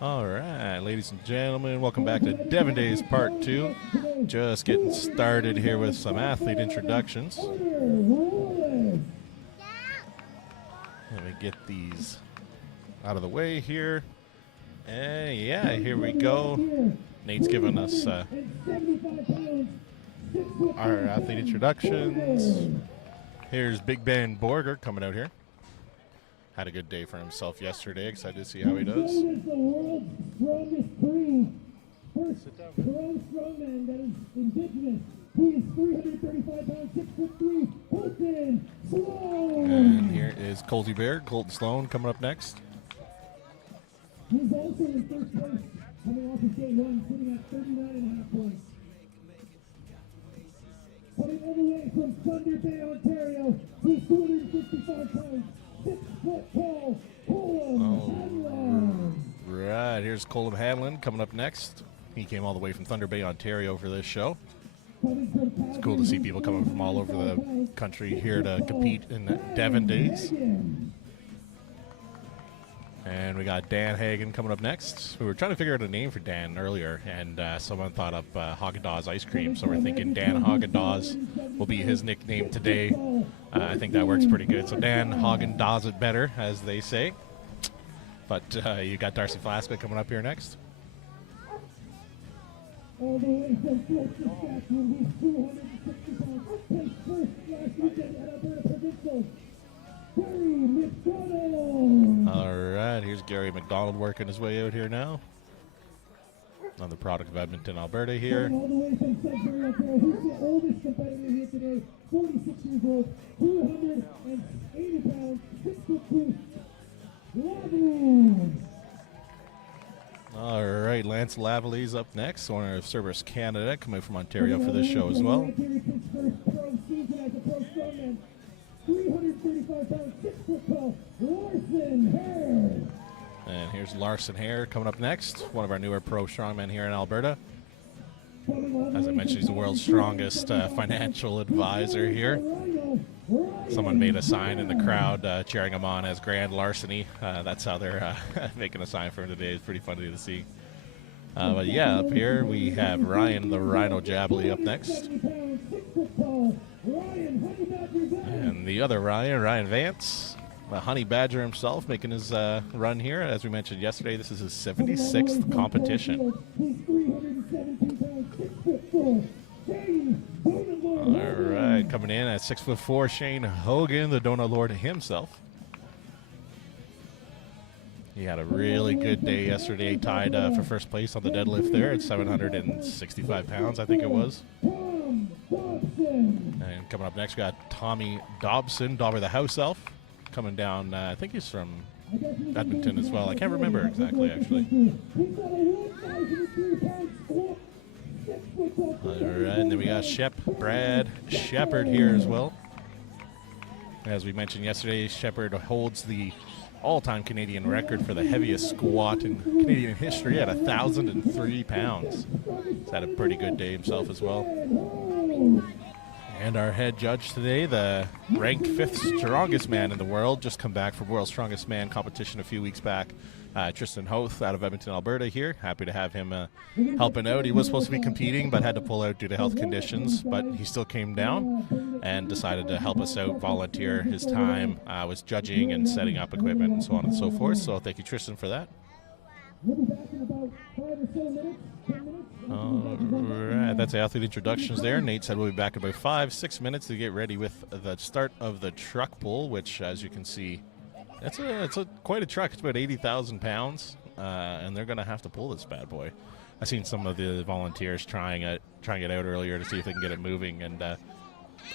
All right, ladies and gentlemen, welcome back to Devon Days Part 2. Just getting started here with some athlete introductions. Let me get these out of the way here. And yeah, here we go. Nate's giving us our athlete introductions. Here's Big Ben Borger coming out here. Had a good day for himself yesterday. Excited to see how he does. He is the world's strongest breed. First pro strongman that is indigenous. He is 335 pounds, 6'3", Colton Sloan. And here is Colty Bear, Colton Sloan coming up next. He's also in first place, coming off of day one, sitting at 39.5 points. Coming all the way from Thunder Bay, Ontario, he's 255 pounds. 6 foot tall, Hanlon. Right, here's Colin Hanlon coming up next. He came all the way from Thunder Bay, Ontario for this show. It's cool to see people coming from all over the country here to compete in the Devon Days. And we got Dan Hagen coming up next. We were trying to figure out a name for Dan earlier, and someone thought up Haagen-Dazs ice cream, so we're thinking Dan Haagen-Dazs will be his nickname today. I think that works pretty good. So Dan Haagen-Dazs it better, as they say. But you got Darcy Flaska coming up here next. All the way from Fort Saskatchewan, he's 260 pounds. Placed first last weekend at Alberta Provincial. Gary McDonald. All right, here's Gary McDonald working his way out here now. Another product of Edmonton, Alberta here. All the way from Sudbury, Ontario. He's the oldest competitor here today. 46 years old, 280 pounds, 6'2". Lavely. All right, Lance Lavely's up next, owner of Cerberus Canada, coming from Ontario for this show as well. His first pro season as a pro strongman. 335 pounds, 6 foot tall, Larson Hare. And here's Larson Hare coming up next, one of our newer pro strongmen here in Alberta. As I mentioned, he's the world's strongest financial advisor here. Someone made a sign in the crowd cheering him on as Grand Larceny. That's how they're making a sign for him today. It's pretty funny to see. But yeah, up here we have Ryan the Rhino Jabley up next. And the other Ryan Vance, the Honey Badger himself, making his run here. As we mentioned yesterday, this is his 76th competition. All right, coming in at 6'4", Shane Hogan, the Donut Lord himself. He had a really good day yesterday, tied for first place on the deadlift there at 765 pounds, I think it was. And coming up next, we got Tommy Dobson, Dauber the House Elf, coming down. I think he's from Edmonton as well. I can't remember exactly, actually. All right, and then we got Brad Shepard here as well. As we mentioned yesterday, Shepard holds the all-time Canadian record for the heaviest squat in Canadian history at 1,003 pounds. He's had a pretty good day himself as well. And our head judge today, the ranked 5th strongest man in the world, just come back from World's Strongest Man competition a few weeks back. Tristan Hoth out of Edmonton, Alberta here. Happy to have him helping out. He was supposed to be competing but had to pull out due to health conditions, but he still came down and decided to help us out, volunteer his time, was judging and setting up equipment and so on and so forth. So thank you, Tristan, for that. All right, that's the athlete introductions there. Nate said we'll be back in about 5-6 minutes to get ready with the start of the truck pull, which, as you can see, it's quite a truck. It's about 80,000 pounds, and they're going to have to pull this bad boy. I've seen some of the volunteers trying it out earlier to see if they can get it moving, and I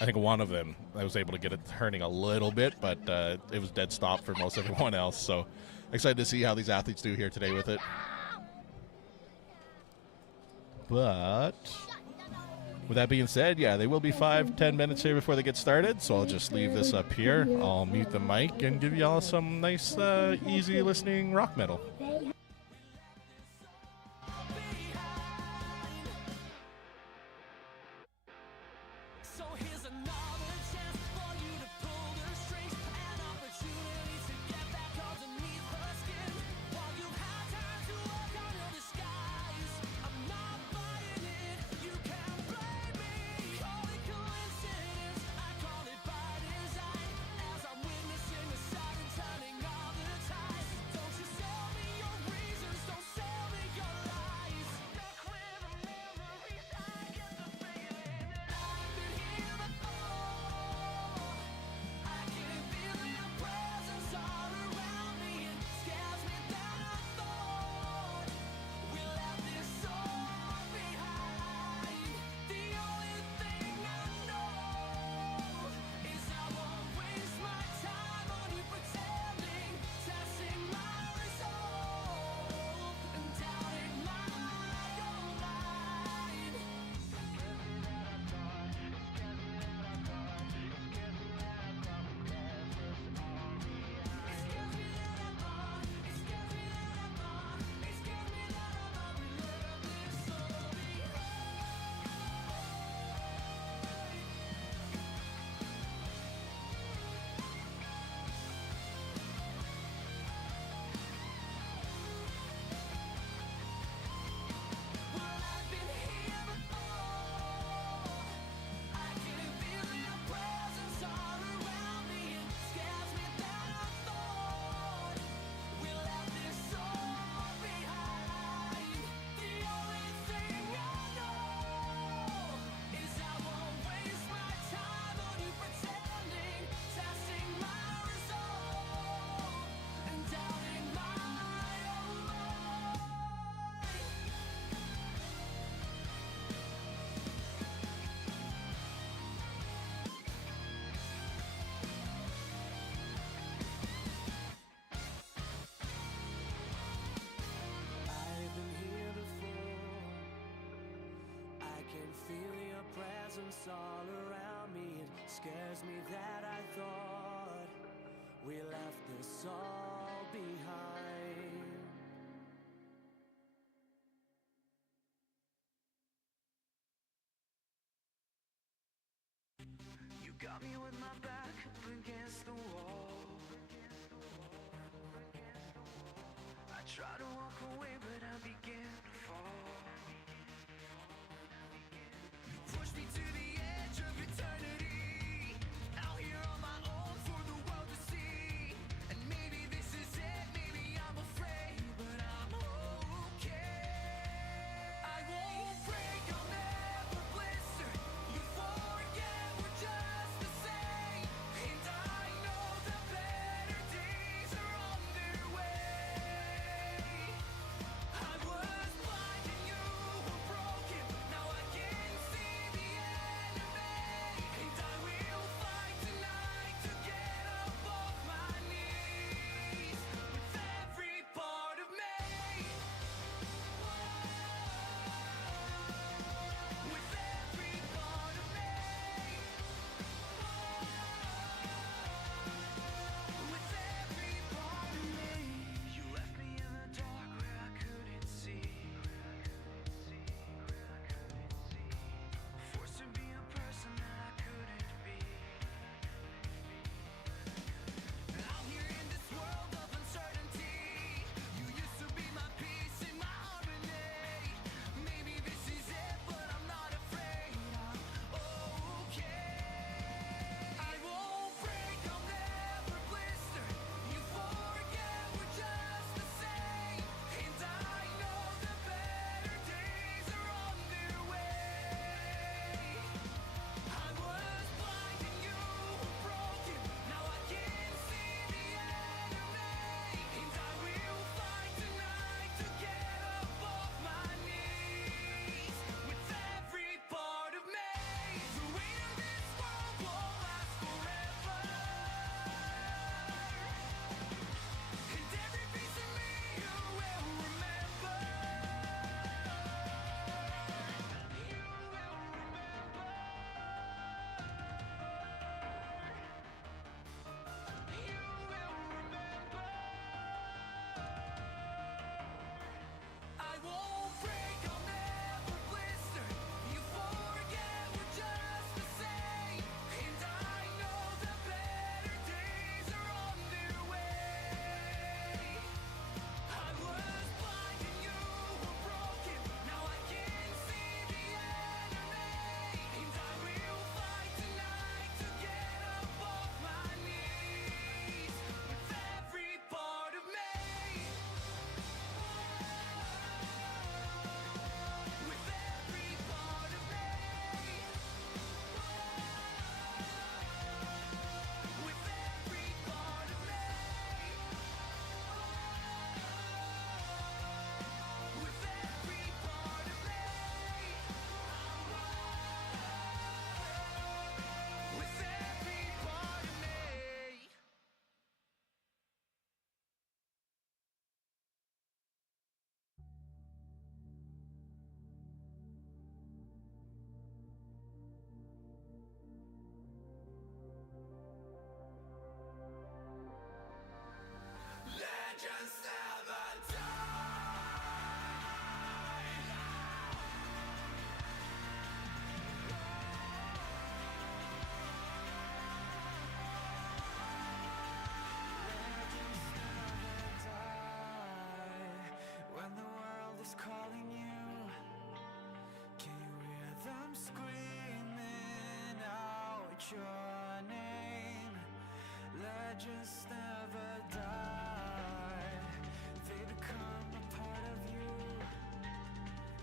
think one of them, I was able to get it turning a little bit, but it was dead stop for most everyone else. So excited to see how these athletes do here today with it. But with that being said, yeah, they will be 5-10 minutes here before they get started, so I'll just leave this up here. I'll mute the mic and give y'all some nice, easy listening rock metal. presence all around me. It scares me that I thought we left this all behind. You got me with my back up against the wall. I try to walk away, but I begin to fall. You push me to the edge of eternity, out here on my own for the world to see. And maybe this is it, maybe I'm afraid, but I'm okay. I won't break, I'll never blister. You forget we're just the same. And I know the better days are on their way. I was blind and you were broken. Now I can see the enemy. And I will fight tonight to get up off my knees with every part of me. With every part of me. With every part of me. You left me in the dark where I couldn't see. Forced to be a person that I couldn't be. Out here in this world of uncertainty, you used to be my peace and my harmony. Maybe this is it, but I'm not afraid. I'm okay. I won't break, I'll never blister. You forget we're just the same. And I know the better days are on their way. I was blind and you were broken. Now I can see the enemy. And I will fight tonight to get up off my knees with every part of me. The weight of this world won't last forever. And every piece of me you will remember. You will remember. You will remember. I won't break, I'll never blister. You forget we're just the same. And I know the better days are on their way. I was blind and you were broken. Now I can see the enemy. And I will fight tonight to get up off my knees with every part of me. With every part of me. With every part of me. With every part of me. With every part of me. Legends never die. Legends never die. When the world is calling you, can you hear them screaming out your name? Legends never die. They become a part of you.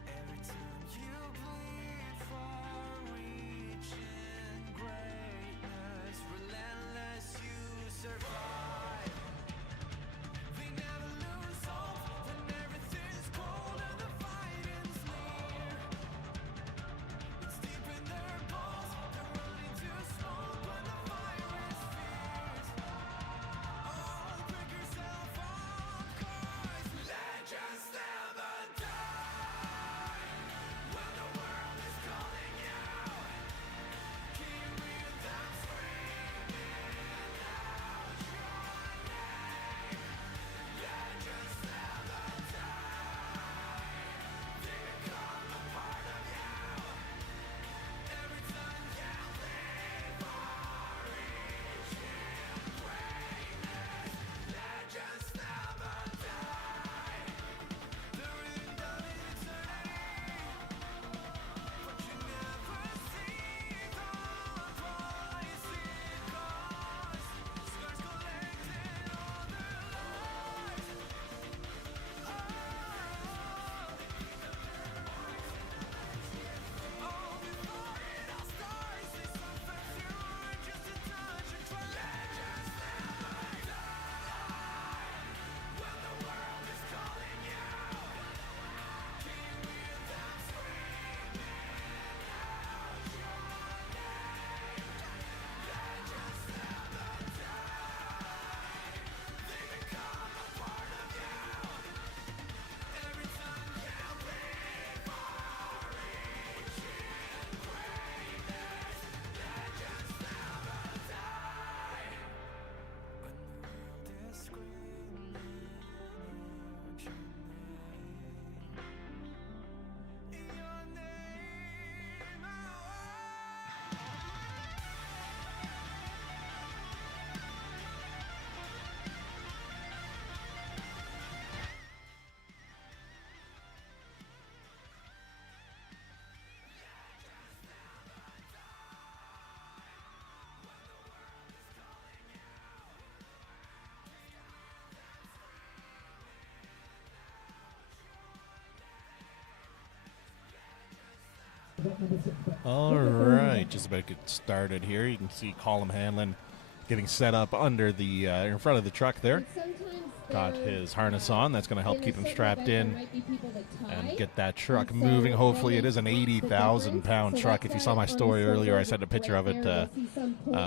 Every time you bleed for reaching greatness, relentless you survive. They never lose hope when everything's cold and the fighting's near. It's deep in their bones, they're running to smoke when the fire is fierce. All right, just about to get started here. You can see Colin Hanlon getting set up under the in front of the truck there. Got his harness on. That's going to help keep him strapped in and get that truck moving. Hopefully, it is an 80,000-pound truck. If you saw my story earlier, I sent a picture of it,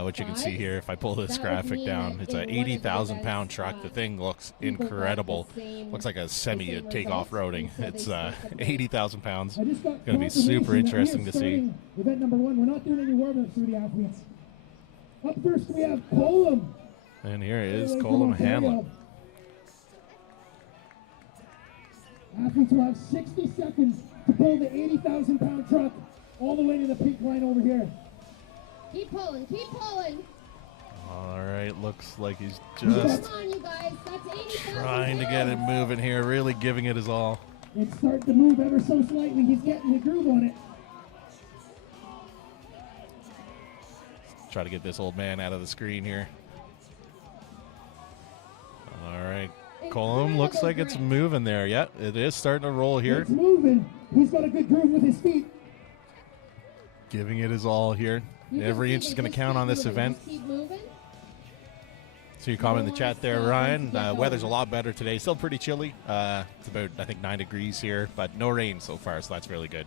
which you can see here. If I pull this graphic down, it's an 80,000-pound truck. The thing looks incredible. Looks like a semi take off-roading. It's 80,000 pounds. Going to be super interesting to see. Event number 1, we're not doing any warm-ups for the athletes. Up first, we have Colum. And here is Colin Hanlon. Athletes will have 60 seconds to pull the 80,000-pound truck all the way to the pink line over here. Keep pulling, keep pulling. All right, looks like he's just Come on, you guys. That's 80,000 trying to get it moving here, really giving it his all. It's starting to move ever so slightly. He's getting the groove on it. Try to get this old man out of the screen here. All right. Colum looks like it's moving there. Yeah, it is starting to roll here. It's moving. He's got a good groove with his feet. Giving it his all here. Every inch is going to count on this event. Keep moving. So you comment in the chat there, Ryan. Weather's a lot better today. Still pretty chilly. It's about, I think, 9 degrees here, but no rain so far, so that's really good.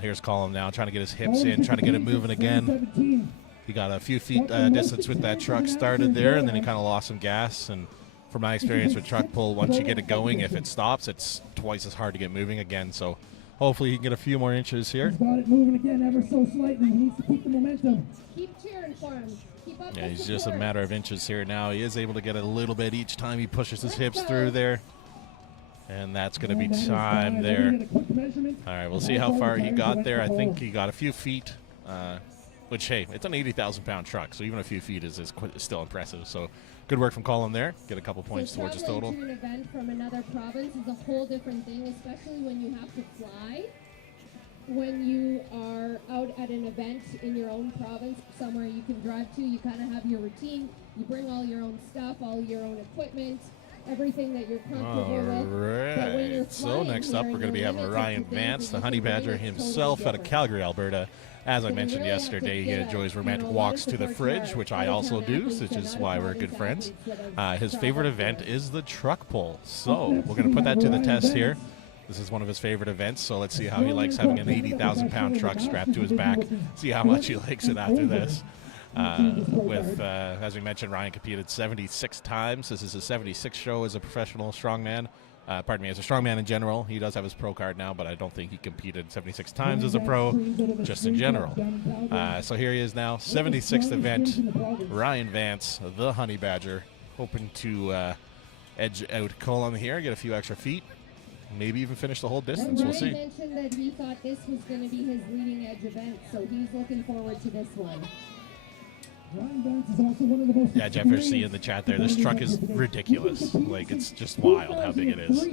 Here's Colum now, trying to get his hips in, trying to get it moving again. He got a few feet distance with that truck started there, and then he kind of lost some gas. And from my experience with truck pull, once you get it going, if it stops, it's twice as hard to get moving again. So hopefully he can get a few more inches here. He's got it moving again ever so slightly. He needs to keep the momentum. Keep cheering for him. Keep up Yeah, the he's just a support. matter of inches here now. He is able to get a little bit each time he pushes his hips through there. And that's going to be time there. All right, we'll see how far he got there. I think he got a few feet, which, hey, it's an 80,000-pound truck, so even a few feet is still impressive. So good work from Colin there. Get a couple points towards his total. Traveling to an event from another province is a whole different thing, especially when you have to fly. When you are out at an event in your own province, somewhere you can drive to, you kind of have your routine. You bring all your own stuff, all your own equipment, everything that you're comfortable All with. But when you're right. So flying next up, here we're going to be and having you're Ryan limited to Vance, the things honey you can badger bring, it's himself totally out of different. Calgary, Alberta. As I So you mentioned really have to yesterday, he get enjoys a romantic lot of walks to the support fridge, to our which I also out-of-town do, athletes which and is why we're good out-of-province friends. athletes that have His traveled favorite for event us. is the truck pull. So we're going to put that to the test here. This is one of his favorite events, so let's see how he likes having an 80,000-pound truck strapped to his back. See how much he likes it after this. As we mentioned, Ryan competed 76 times. This is his 76th show as a professional strongman. Pardon me, as a strongman in general. He does have his pro card now, but I don't think he competed 76 times as a pro, just in general. So here he is now, 76th event. Ryan Vance, the honey badger, hoping to edge out Colin here, get a few extra feet. Maybe even finish the whole distance. We'll Ryan see. mentioned that he thought this was going to be his leading edge event, so he's looking forward to this one. Ryan Vance is also one of the most Yeah, Jefferson in the chat there. This truck is ridiculous. Like, it's just wild how big it is.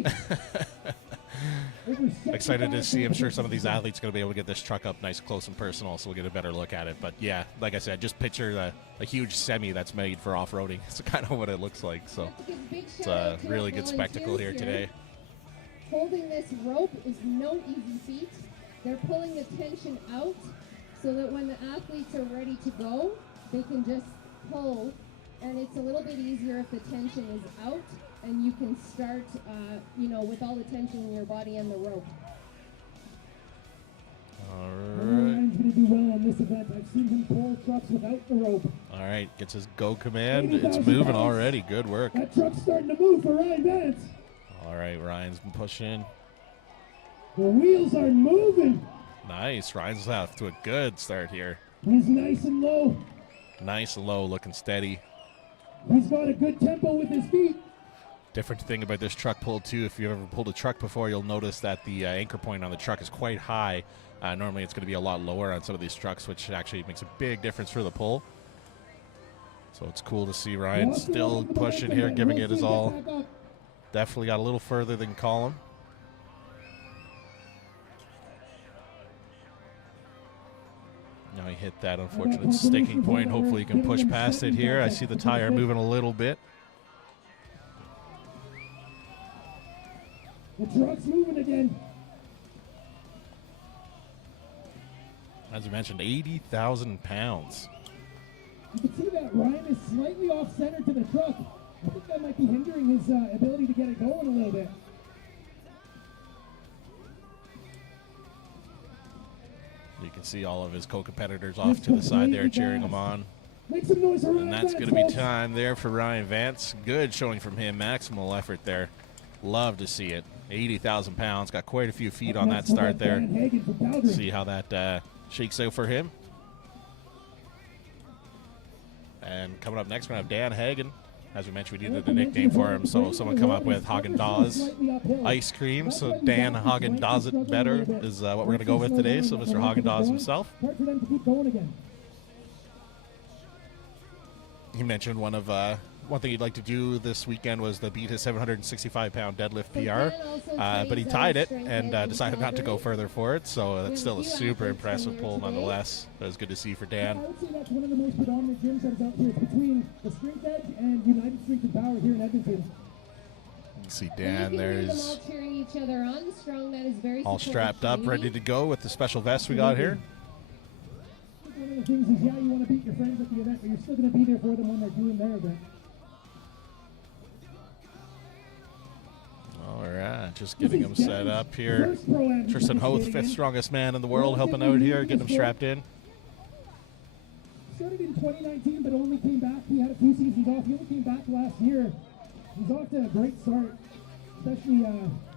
Excited to see. I'm sure some of these athletes are going to be able to get this truck up nice, close, and personal, so we'll get a better look at it. But yeah, like I said, just picture a huge semi that's made for off-roading. It's kind of what it looks like. So it's a really good spectacle here today. Holding this rope is no easy feat. They're pulling the tension out so that when the athletes are ready to go, they can just pull. And it's a little bit easier if the tension is out and you can start, with all the tension in your body and the rope. All Ryan's going to do well on this event. I've seen him pull trucks without the rope. right, gets his go command. It's moving already. Good work. That truck's starting to move for Ryan Vance. All right, Ryan's been pushing. The wheels are moving. Nice. Ryan's off to a good start here. He's nice and low. Nice and low, looking steady. He's got a good tempo with his feet. Different thing about this truck pull, too, if you've ever pulled a truck before, you'll notice that the anchor point on the truck is quite high. Normally it's going to be a lot lower on some of these trucks, which actually makes a big difference for the pull. So it's cool to see Ryan still pushing here, giving it his all. Definitely got a little further than Colin. Now he hit that unfortunate sticking point. Hopefully he can push past it here. I see the tire moving a little bit. The truck's moving again. As we mentioned, 80,000 pounds. You can see that Ryan is slightly off-center to the truck. I think that might be hindering his ability to get it going a little bit. You can see all of his co-competitors off to the side there cheering him on. Make some noise for Ryan And that's Vance, going to be folks. time there for Ryan Vance. Good showing from him. Maximal effort there. Love to see it. 80,000 pounds. Got quite a few feet on that Next, we'll start have there. Dan Hagen from Calgary. See how that shakes out for him. And coming up next, we're going to have Dan Hagen. As we mentioned, we needed a nickname for him, so someone come up with Haagen-Dazs ice cream. So Dan Haagen-Dazs it better is what we're going to go with today. So Mr. Haagen-Dazs himself. Hard for them to keep going again. He mentioned one thing he'd like to do this weekend was to beat his 765-pound deadlift PR, but he tied it and decided not to go further for it. So that's still a super impressive pull nonetheless. That was good to see for Dan. I would say that's one of the most predominant gyms that is out here. It's between the Strength Edge and United Strength and Power here in Edmonton. You can see Dan there's all cheering each other on. Strongman is very all supportive strapped up, community. ready to go with the special vest we got here. One of the things is, yeah, you want to beat your friends at the event, but you're still going to be there for them when they're doing their event. All right, just getting him set up here. First pro-am Tristan Hoth, skating fifth in. strongest man in the world, helping out here, getting him strapped in. Started in 2019, but only came back. He had a few seasons off. He only came back last year. He's off to a great start, especially.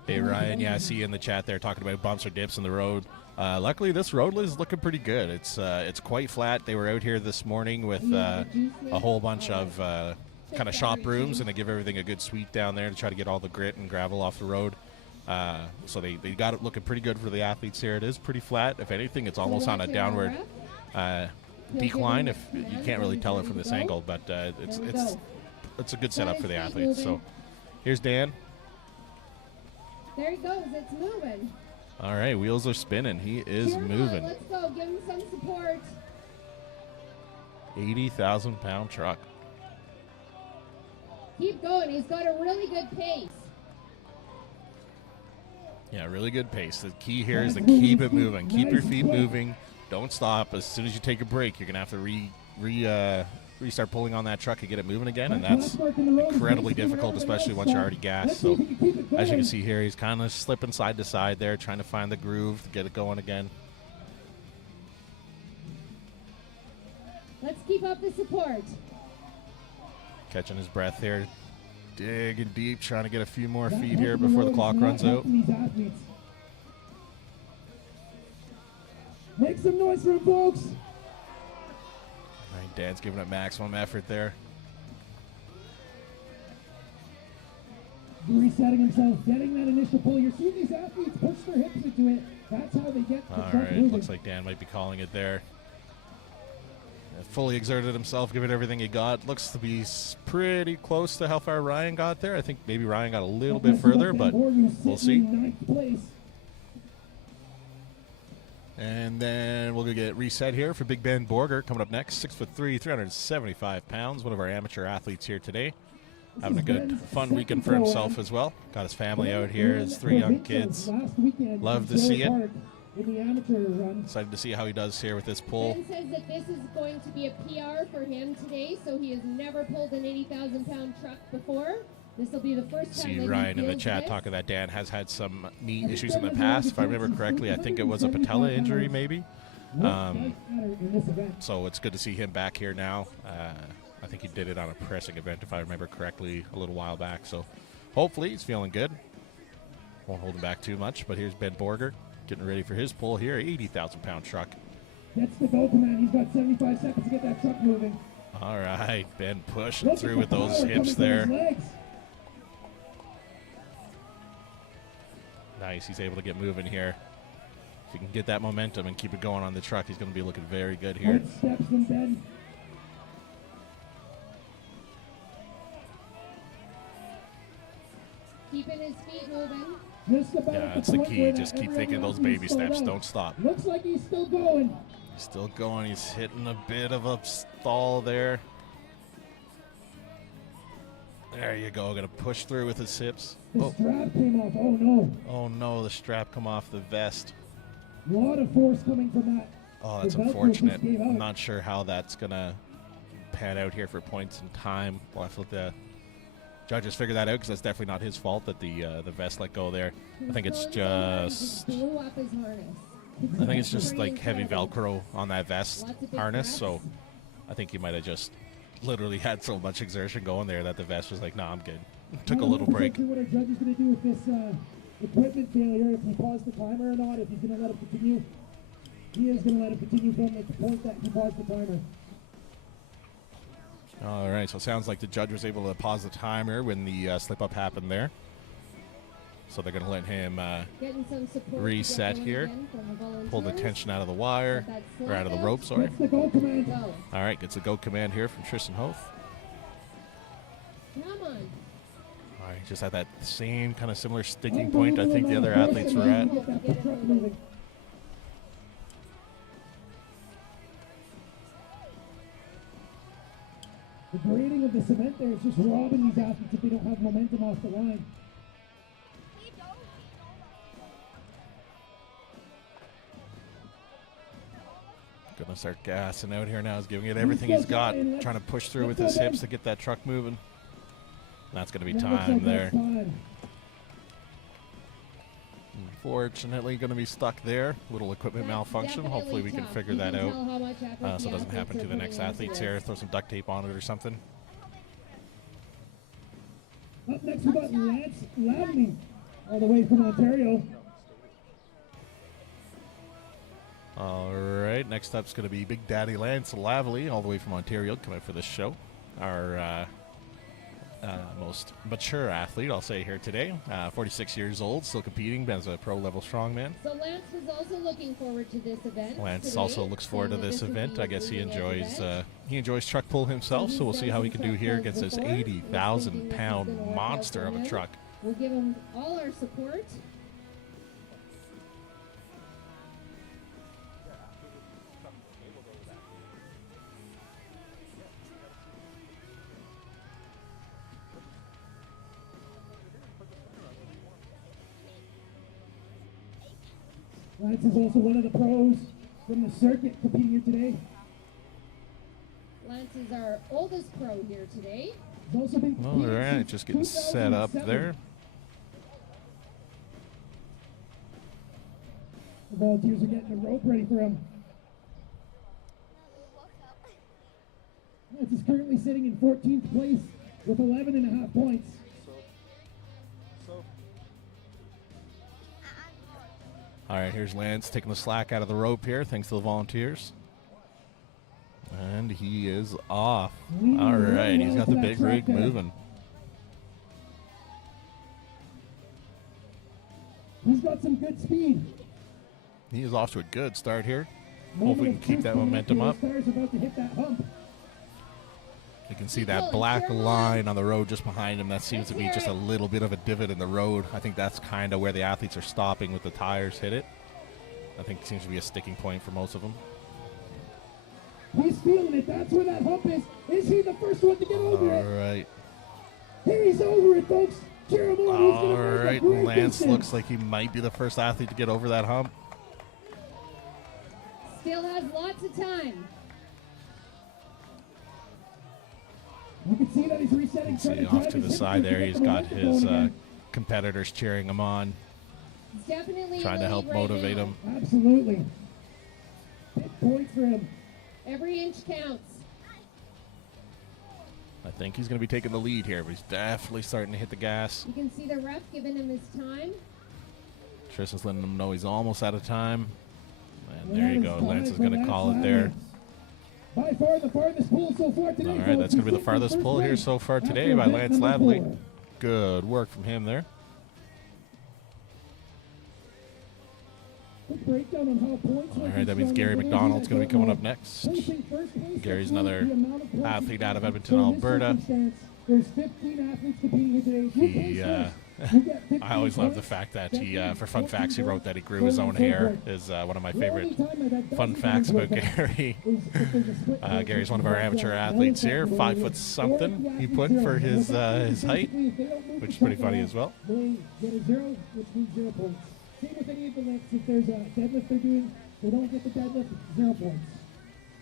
Hey Ryan, yeah, I see you in the chat there talking about bumps or dips in the road. Luckily, this road is looking pretty good. It's quite flat. They were out here this morning with a whole bunch of kind of shop rooms, and they give everything a good sweep down there to try to get all the grit and gravel off the road. So they got it looking pretty good for the athletes here. It is pretty flat. If anything, it's almost on a downward decline. If you can't really tell it from this angle, but it's a good setup for the athletes. So here's Dan. There he goes. It's moving. All right, wheels are spinning. He is Cheer him on. moving. Let's go. Give him some support. 80,000 pound truck. Keep going. He's got a really good pace. Yeah, really good pace. The key here is to keep it moving. Keep your feet moving. Don't stop. As soon as you take a break, you're gonna have to restart pulling on that truck and get it moving again, and that's incredibly difficult, especially once you're already gassed. So, as you can see here, he's kind of slipping side to side there, trying to find the groove to get it going again. Let's keep up the support. Catching his breath here, digging deep, trying to get a few more feet here before the clock runs out. Make some noise for him, folks. All right, Dan's giving it maximum effort there. Resetting himself, getting that initial pull. You're seeing these athletes push their hips into it. That's how they get the All truck right, moving. looks like Dan might be calling it there. Fully exerted himself, give it everything he got. Looks to be pretty close to how far Ryan got there. I think maybe Ryan got a little bit further, but we'll see. Ninth place. And then we'll go get reset here for Big Ben Borger coming up next. 6'3", 375 pounds. One of our amateur athletes here today. Having a good, fun weekend for himself as well. Got his family out here, his 3 young kids. Love to see it. In the amateur run. Excited to see how he does here with this pull. Ben says that this is going to be a PR for him today, so he has never pulled an 80,000 pound truck before. This will be the first time See that Ryan he in the feels chat this. talking that Dan has had some knee issues in the past. If I remember correctly, I think it was a patella injury maybe. What does matter in this event? So it's good to see him back here now. I think he did it on a pressing event, if I remember correctly, a little while back. So hopefully he's feeling good. Won't hold him back too much, but here's Ben Borger getting ready for his pull here. 80,000 pound truck. That's the go command. He's got 75 seconds to get that truck moving. All right, Ben pushing Look through at with the those power hips coming from his there. legs. Nice, he's able to get moving here. If he can get that momentum and keep it going on the truck, he's going to be looking very good here. Great steps from Ben. Keeping his feet moving. Just about Yeah, at that's the the point key. where Just that keep every taking other those athlete baby slowed steps. down. Don't stop. Looks like he's still going. He's still going. He's hitting a bit of a stall there. There you go. Going to push through with his hips. The Oh, strap came off. Oh no. oh no, the strap come off the vest. A lot of force coming from that. Oh, that's The Velcro unfortunate. just gave I'm out. not sure how that's going to pan out here for points and time. We'll have to let the judges figure that out because that's definitely not his fault that the vest let go there. I think it's just... blew up his harness. I think it's just like heavy Incredible. Velcro on that vest Lots of big harness, cracks. so I think he might have just literally had so much exertion going there that the vest was like, nah, I'm good. Took a little break. What our judge is going to do with this equipment failure, if he paused the timer or not, if he's going to let it continue. He is going to let it continue from the point that he paused the timer. All right, so it sounds like the judge was able to pause the timer when the slip-up happened there. So they're going to let him Getting some support to get reset going here. again from the Pull the volunteers. tension out of the wire, Get that or out of the slack rope, out. sorry. That's the go command. Go. All right, gets a go command here from Tristan Hoth. Come on. All right, just at that same kind of similar sticking point I think the other athletes were at. Get that truck moving. The grading of the cement there is just robbing these athletes if they don't have momentum off the line. Gonna start gassing out here now. He's giving it everything he's got, trying to push through with his hips to get that truck moving. That's gonna be That looks time like there. that's time. Unfortunately, gonna be stuck there. Little equipment That's malfunction. definitely Hopefully, we can tough. figure You that can out tell how much effort so it the doesn't happen athletes to are the next putting into athletes this. here. Throw some duct tape on it or something. Up next we got Lance Lavney, all the way from Ontario. All right, next up's going to be Big Daddy Lance Lavely, all the way from Ontario, come out for this show. Our most mature athlete, I'll say here today. 46 years old, still competing as a pro-level strongman. So Lance was also looking forward to this event. Lance today, also looks forward to saying that this would event. be I his guess he leading edge event. enjoys truck pull himself, so we'll see how he can do here He's against this done some truck pulls before. We're thinking this is 80,000-pound gonna work out monster for of a him. truck. We'll give him all our support. Lance is also one of the pros from the circuit competing here today. Lance is our oldest pro here today. He's also been All competing right, since just getting set up 2007. there. The volunteers are getting the rope ready for him. Lance is currently sitting in 14th place with 11.5 points. All right, here's Lance taking the slack out of the rope here, thanks to the volunteers. And he is off. All right, he's got the big rig moving. He's got some good speed. He is off to a good start here. Hope Moment we can of keep truth that coming momentum here. up. Star's about to hit that hump. You can see that black line on the road just behind him. That seems to be just a little bit of a divot in the road. I think that's kind of where the athletes are stopping with the tires hit it. I think it seems to be a sticking point for most of them. He's feeling it. That's where that hump is. Is he the first one to get over All it? right. He's over it, folks. Cheer him on. He's All gonna make a right. great Lance distance. looks like he might be the first athlete to get over that hump. Still has lots of time. You can see that he's resetting. See, trying off drive to his the hips side to there, get he's the got momentum his going again. competitors cheering him on, He's definitely in trying the to help lead right motivate now. him. Absolutely. Big points for him. Every inch counts. I think he's going to be taking the lead here, but he's definitely starting to hit the gas. You can see the ref giving him his time. Tristan's letting him know he's almost out of time. And That there you is go. time Lance is for going to Lance call it Lavely. there. By far the farthest pull so far today. All right, folks. that's going to be the He's farthest in pull here first so far place today after by event Lance number Lavely. 4. Good work from him there. Quick breakdown on how points All work right, in that means strongman. Gary For those McDonald's that going to be don't coming know, up next. placing first place Gary's determines another the amount of points athlete you out of get. Edmonton, So in this Alberta. circumstance, There's 15 athletes competing here today. If you place first, you get 15 I always love the points. fact that That he, means for fun 14 facts, he wrote points, that he grew so his on own and so hair. forth. Is one of my The favorite only time that that fun doesn't facts happen about with that Gary. is if there's a split vote Gary's one of our between amateur the athletes here, category, 5 or foot if something. the He athletes put zero. for his With that, his height, basically, if they don't move which the is pretty truck funny at as well. all, They get a 0, which means 0 points. Same with any of the lifts. If there's a deadlift they're doing, they don't get the deadlift, 0 points.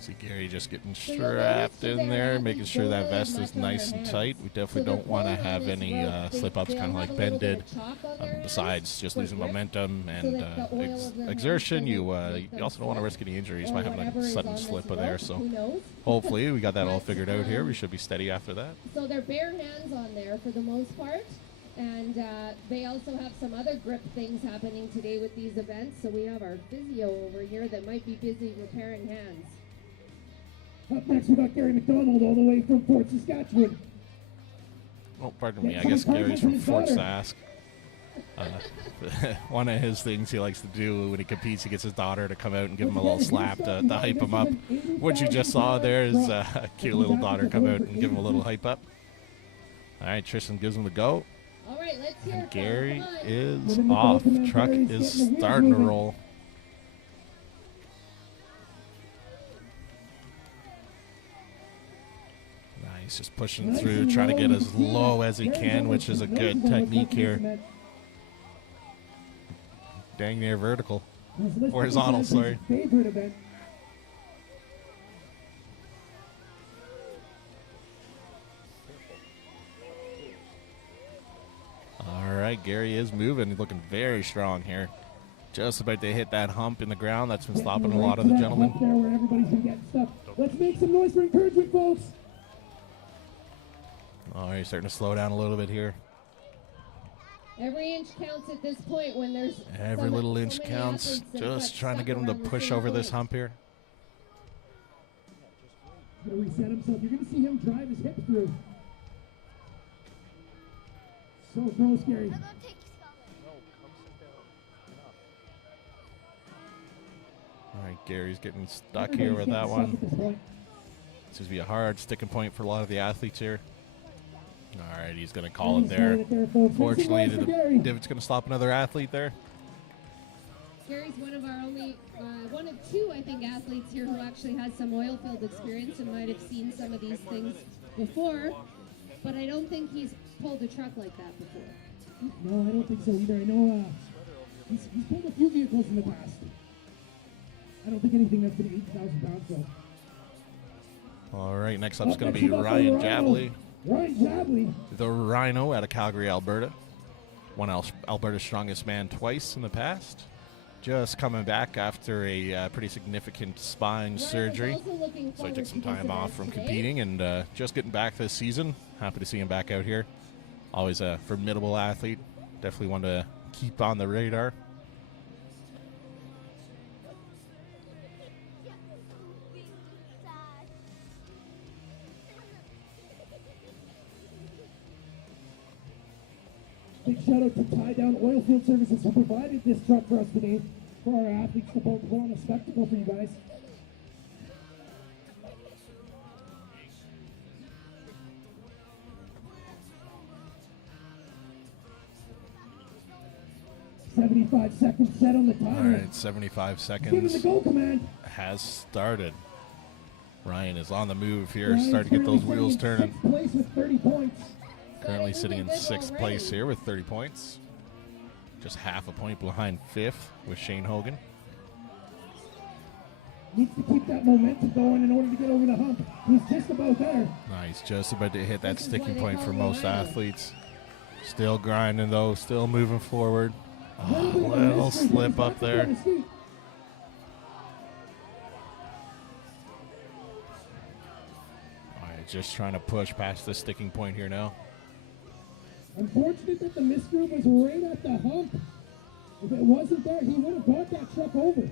See Gary just getting So you'll strapped notice in that there, our making athletes sure don't that really vest have is much on nice their and hands. tight. We So definitely they're don't want to pulling on have this any rope. slip-ups, They'll kind of have like a little Ben bit did. of chalk on their hands Besides just for losing grip, momentum so and that the oil of their exertion, hands you doesn't make them also don't want to slip risk any injuries or by having whatever a is sudden on this slip rope, there. So who knows? hopefully we got that all But, figured out here. We should be steady after that. So they're bare hands on there for the most part. And they also have some other grip things happening today with these events. So we have our physio over here that might be busy repairing hands. Up next, we got Gary McDonald all the way from Fort Saskatchewan. Oh, pardon me. I guess Gary's from Fort Sask. One of his things he likes to do when he competes, he gets his daughter to come out and give him a little slap to hype him up. What you just saw there is a cute little daughter come out and give him a little hype up. All right, Tristan gives him the go. All right, let's hear And it. from Gary him. Come on. is off. Truck is starting to roll. He's just pushing through, trying to get as low as he can, which is a good technique here. Dang near vertical. Horizontal, sorry. Favorite event. All right, Gary is moving. He's looking very strong here. Just about to hit that hump in the ground. That's been stopping a lot of the gentlemen. There where everybody's been getting stuff. Let's make some noise for encouragement, folks. All right, starting to slow down a little bit here. Every inch counts at this point when there's Every so little so inch many counts. athletes that got Just trying to stuck get him to around the push same over this point. hump here. He's gonna reset himself. You're gonna see him drive his hips through. So close, Gary. All right, Gary's getting stuck here with that one. Seems to be a hard sticking point for a lot of the athletes here. All right, he's going to call it there. Fortunately, the Devon's going to stop another athlete there. Gary's one of our only, one of two, I think, athletes here who actually has some oil field experience and might have seen some of these things before, but I don't think he's pulled a truck like that before. No, I don't think so either. I know he's pulled a few vehicles in the past. I don't think anything that's been 80,000 pounds though. All right, next up is going to be Ryan Jabley, Ryan Jabley. the Rhino out of Calgary, Alberta. Won Alberta's Strongest Man twice in the past. Just coming back after a pretty significant spine surgery. So he took some time off from competing and just getting back this season. Happy to see him back out here. Always a formidable athlete. Definitely one to keep on the radar. Big shout out to Tie Down Oilfield Services who provided this truck for us today for our athletes to put on a spectacle for you guys. "75 seconds set on the All timer. right, 75 Give him seconds the go command. has started. Ryan is on the move here, Ryan's starting to get those currently wheels sitting in turning. 6th place with 30 points. Currently sitting in 6th place here with 30 points. Just half a point behind 5th with Shane Hogan. Needs to keep that momentum going in order to get over the hump. He's just about there. Nice, just about to hit that sticking point for most athletes. Still grinding though, still moving forward. Oh, little slip up there. All right, just trying to push past the sticking point here now. Unfortunate that the misgroup was right at the hump. If it wasn't there, he would have got that truck over.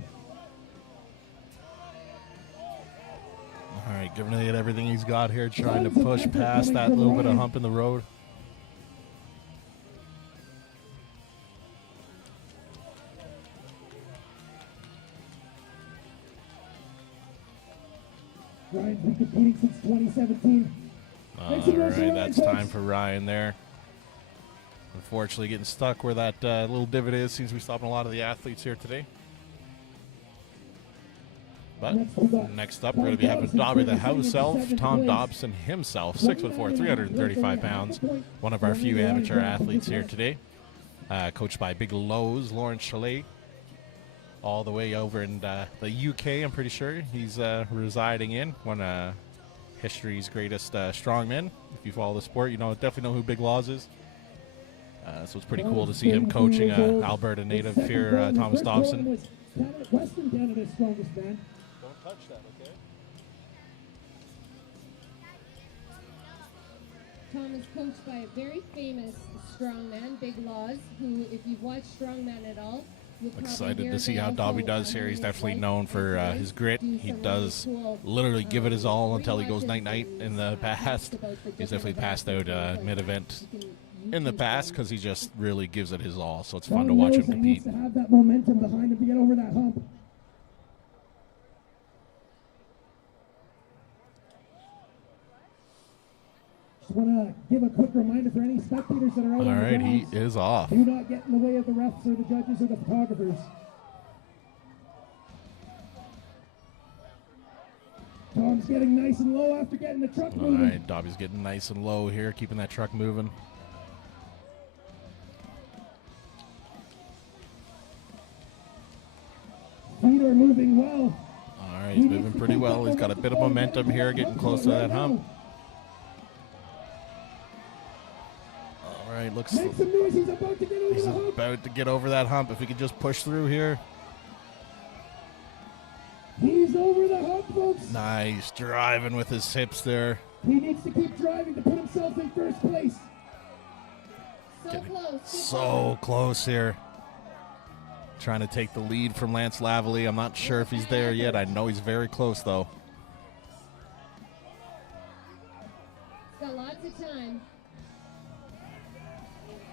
All right, giving it everything he's got here, trying to push past that little bit of hump in the road. Ryan's been competing since 2017. All right, that's time for Ryan there. Unfortunately, getting stuck where that little divot is. Seems to be stopping a lot of the athletes here today. But next up, we're going to be having Dobby the house elf, Tom Dobson himself, 6'4", 335 pounds. One of our few amateur athletes here today. coached by Big Lowe's, Lawrence Chalet, all the way over in the UK, I'm pretty sure. He's residing in one of history's greatest strongmen. If you follow the sport, you definitely know who Big Laws is. So it's pretty cool to see him coaching Alberta native here, Thomas Dobson. Western Canada's strongest man. Don't touch that, okay? Tom is coached by a very famous strongman, Big Laws, who, if you've watched Strongman at all, you'll probably Excited hear to see they how also, Dobby does here. He's his definitely wife known for and his wife grit. do He some does really cool, literally give it his all until he free goes night-night weapons in the and past. talks about the He's definitely different passed events out that take place. mid-event You in the can past YouTube because he just really gives it his all. So it's Tom fun to watch him knows that he needs compete. to have that momentum behind him to get over that hump. Just want to give a quick reminder for any spectators that are out All on the right, he grounds. is off. Do not get in the way of the refs or the judges or the photographers. Tom's getting nice and low after getting the truck All moving. right, Dobby's getting nice and low here, keeping that truck moving. Feet are moving well. All right, he's moving pretty well. He's got a bit of momentum here, getting close to that hump. All right, looks Make some noise. He's about to get over he's the hump. about to get over that hump. If he could just push through here. He's over the hump, folks. Nice, driving with his hips there. He needs to keep driving to put himself in first place. So Getting close. So close here. Trying to take the lead from Lance Lavalley. I'm not sure if he's there yet. I know he's very close, though. Got lots of time.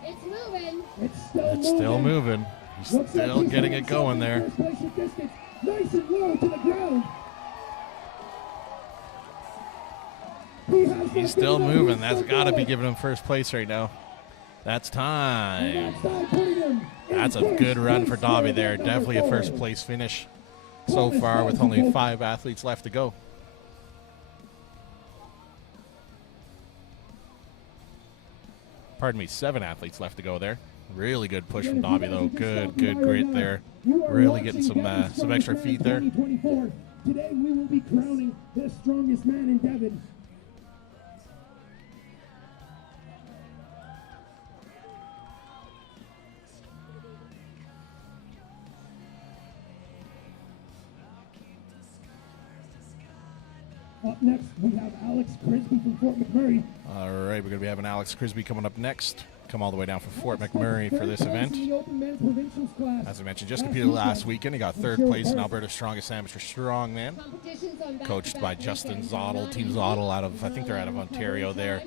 It's moving. It's It's still moving. He's Looks like still he's getting got it going himself in there. first place with distance. Nice and low to the ground. He has not He's still given up. moving. He's That's still got to be going. giving him first place right now. That's And time. that's time putting him in That's a first good run for place Dobby for there. number Definitely a 4. first place finish so far with only 5 athletes left to go. Pardon me, 7 athletes left to go there. Really good push from Dobby though. Good grit there. Really getting some extra feet there. 2024. Today we will be crowning the strongest man in Devon. Up next, we have Alex Crisby from Fort McMurray. All right, we're going to be having Alex Crisby coming up next. Come all the way down from Fort McMurray for this Third place event. in the Open Men's Provincials class. As I mentioned, just competed last weekend. He got 3rd place in Alberta Strongest Amateur Strongman. Competitions on Coached by back-to-back Justin weekends. Zottel, Not Team easy. Zottel out of, I think they're out of Ontario there.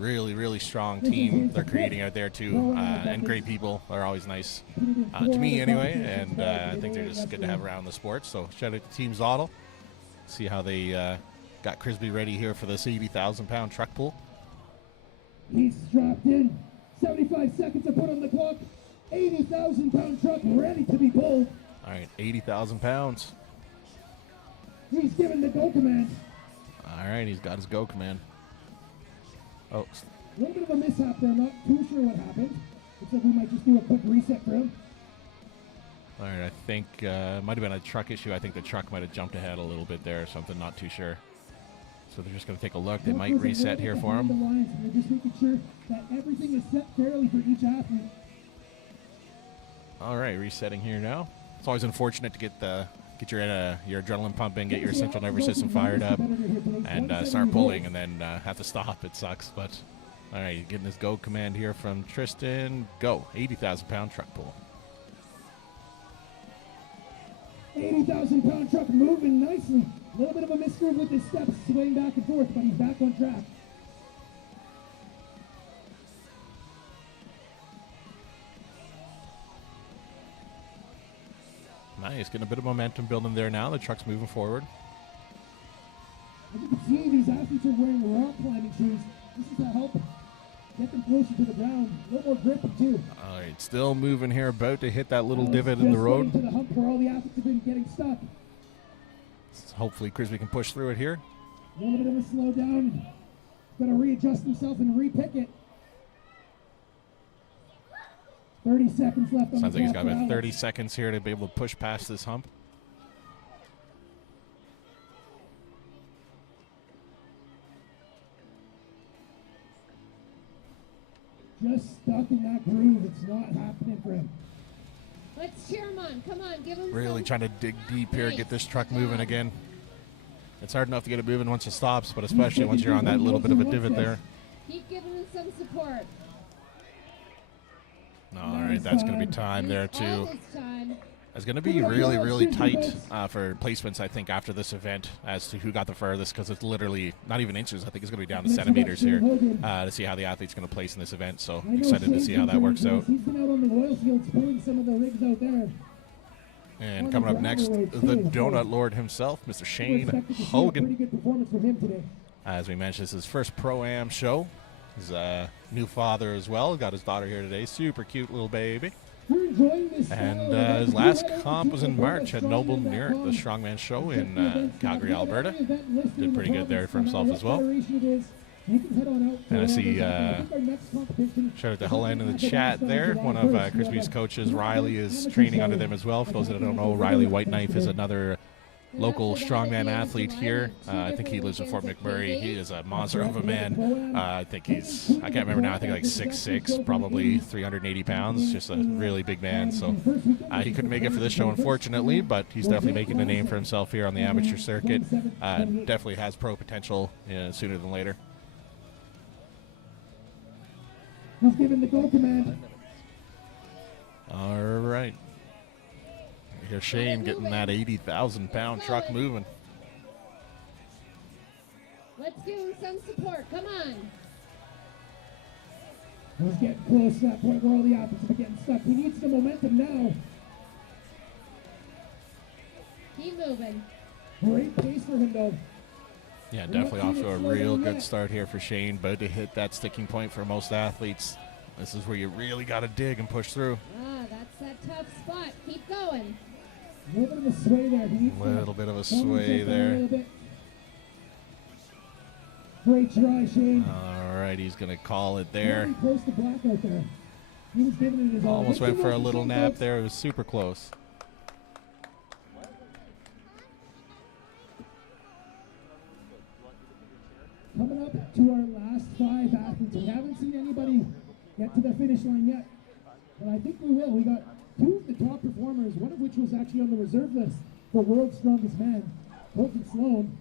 Really strong team they're creating out there too, and great people. They're always nice to me anyway, and I think they're just good to have around the sport. So shout out to Team Zottel. See how they got Crisby ready here for this 80,000-pound truck pull. He's strapped in. 75 seconds to put on the clock. 80,000-pound truck ready to be pulled. All right, 80,000 pounds. He's given the go command. All right, he's got his go command. Oh, A little bit of a mishap there. I'm not too sure what happened. Looks like we might just do a quick reset for him. all right. I think it might have been a truck issue. I think the truck might have jumped ahead a little bit there or something. Not too sure. So they're just going to take a look. They might reset here for him. We're just making sure that everything is set fairly for each athlete. All right, resetting here now. It's always unfortunate to get your adrenaline pumping, get your central nervous system fired up, and start pulling, and then have to stop. It sucks, but all right, getting this go command here from Tristan. Go, 80,000-pound truck pull. 80,000-pound truck moving nicely. A little bit of a misgroove with his steps, swaying back and forth, but he's back on track. Nice, getting a bit of momentum building there now. The truck's moving forward. As you can see, these athletes are wearing rock climbing shoes. This is to help get them closer to the ground. A little more grippy, too. All right, still moving here, about to hit that little Alex divot in the just road. getting to the hump where all the athletes have been getting stuck. Hopefully, Crisby can push through it here. A little bit of a slow down. Got to readjust himself and repick it. 30 seconds left on Sounds the like he's clock got for about Alex. 30 seconds here to be able to push past this hump. Just stuck in that groove. It's not happening for him. Let's cheer him on. Come on, give him Really some. trying to dig deep here, get this truck moving again. It's hard enough to get it moving once it stops, but especially once you're on that little bit of a divot there. Keep giving him some support. All right, that's going to be time there Use all too. his time. It's going to be really, really tight for placements, I think, after this event as to who got the furthest, because it's literally not even inches. I think it's going to be down to centimeters here to see how the athlete's going to place in this event. So excited to see how that works out. He's been out on the oil fields pulling some of the rigs out there. And coming up next, the Donut Lord himself, Mr. Shane Pretty Hogan. good performance from him today. As we mentioned, this is his first Pro-Am show. He's a new father as well. Got his daughter here today. Super cute little baby. We're enjoying this And style. his If you last head over comp to was in March at Noble albertastrongman.com, Near the Strongman show check in the events tab. Calgary, We got Alberta. every event listed in Did the pretty good there province, for no himself matter as well. what federation it is. You can head on out And I to see, wherever. I think our next competition Shout out to is Helene in the happening chat on there. July One of 1st. Crispy's We coaches, have a Riley, is amateur training show under them as well. For those that don't know, that's Riley happening White Knife is today. another local strongman athlete here. I think he lives in Fort McMurray. He is a monster of a man. I think he's, I can't remember now, I think like 6'6", probably 380 pounds. Just a really big man. So he couldn't make it for this show, unfortunately, but he's definitely making a name for himself here on the amateur circuit. Definitely has pro potential sooner than later. He's given the go command. All right. Here's Shane getting that 80,000-pound truck moving. Let's give him some support. Come on. He's getting close to that point where all the athletes are getting stuck. He needs the momentum now. Keep moving. Great pace for him, though. Yeah, definitely off to a real good start here for Shane, but to hit that sticking point for most athletes, this is where you really got to dig and push through. Ah, that's that tough spot. Keep going. A little bit of a sway there. He needs to Little bit of a calm sway himself down a there. little bit. Great try, Shane. All right, he's going to call it there. Very close to black out there. He was giving it his all. Almost Let's went see for what a the little Shane nap does. there. It was super close. Coming up to our last 5 athletes. We haven't seen anybody get to the finish line yet, but I think we will. We got 2 of the top performers, one of which was actually on the reserve list for World's Strongest Man, Colton Sloan.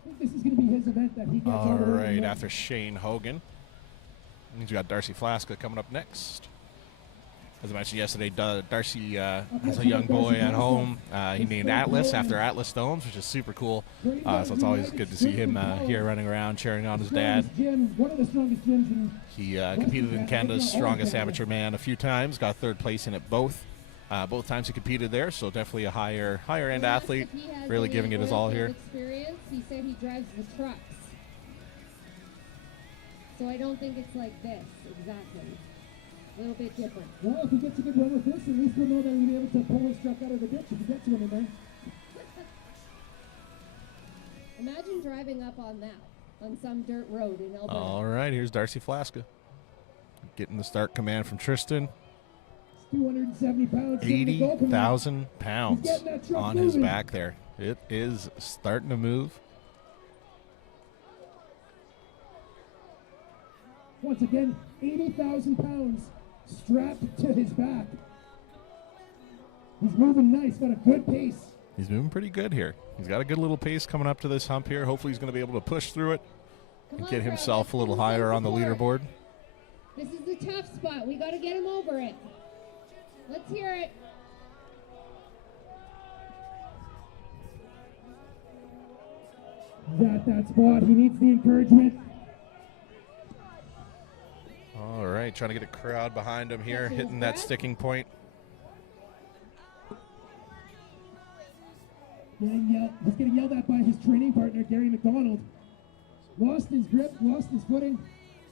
I think this is going to be his event that he gets All over right, and after Shane Hogan, means we got Darcy Flaska coming up next. As I mentioned yesterday, Darcy has a young boy at home. He named Atlas after Atlas Stones, which is super cool. So it's always good to see him here running around, cheering on his dad. One of the strongest gyms in He competed in Canada's Strongest Amateur Man a few times, got 3rd place in it both. Both times he competed there, so definitely a higher end athlete, If he has really any giving it his all oil field here. Experience. He said he drives the trucks. So I don't think it's like this, exactly. A little bit different. Well, if he gets a good run with this, at least we'll know that he'll be able to pull his truck out of the ditch if he gets one in there. Imagine driving up on that, on some dirt road in Alberta. All right, here's Darcy Flaska. Getting the start command from Tristan. It's 270 pounds. giving the go command. 80,000 pounds He's getting that truck on his moving. back there. It is starting to move. Once again, 80,000 pounds strapped to his back. He's moving nice, got a good pace. He's moving pretty good here. He's got a good little pace coming up to this hump here. Hopefully he's going to be able to push through it Come and on, get bro, himself let's a little give him some higher on the support. leaderboard. This is the tough spot. We got to get him over it. Let's hear it. He's at that spot. He needs the encouragement. All right, trying to get a crowd behind him here, Catching hitting his that breath. sticking point. He's getting yelled at by his training partner, Gary McDonald. Lost his grip, lost his footing.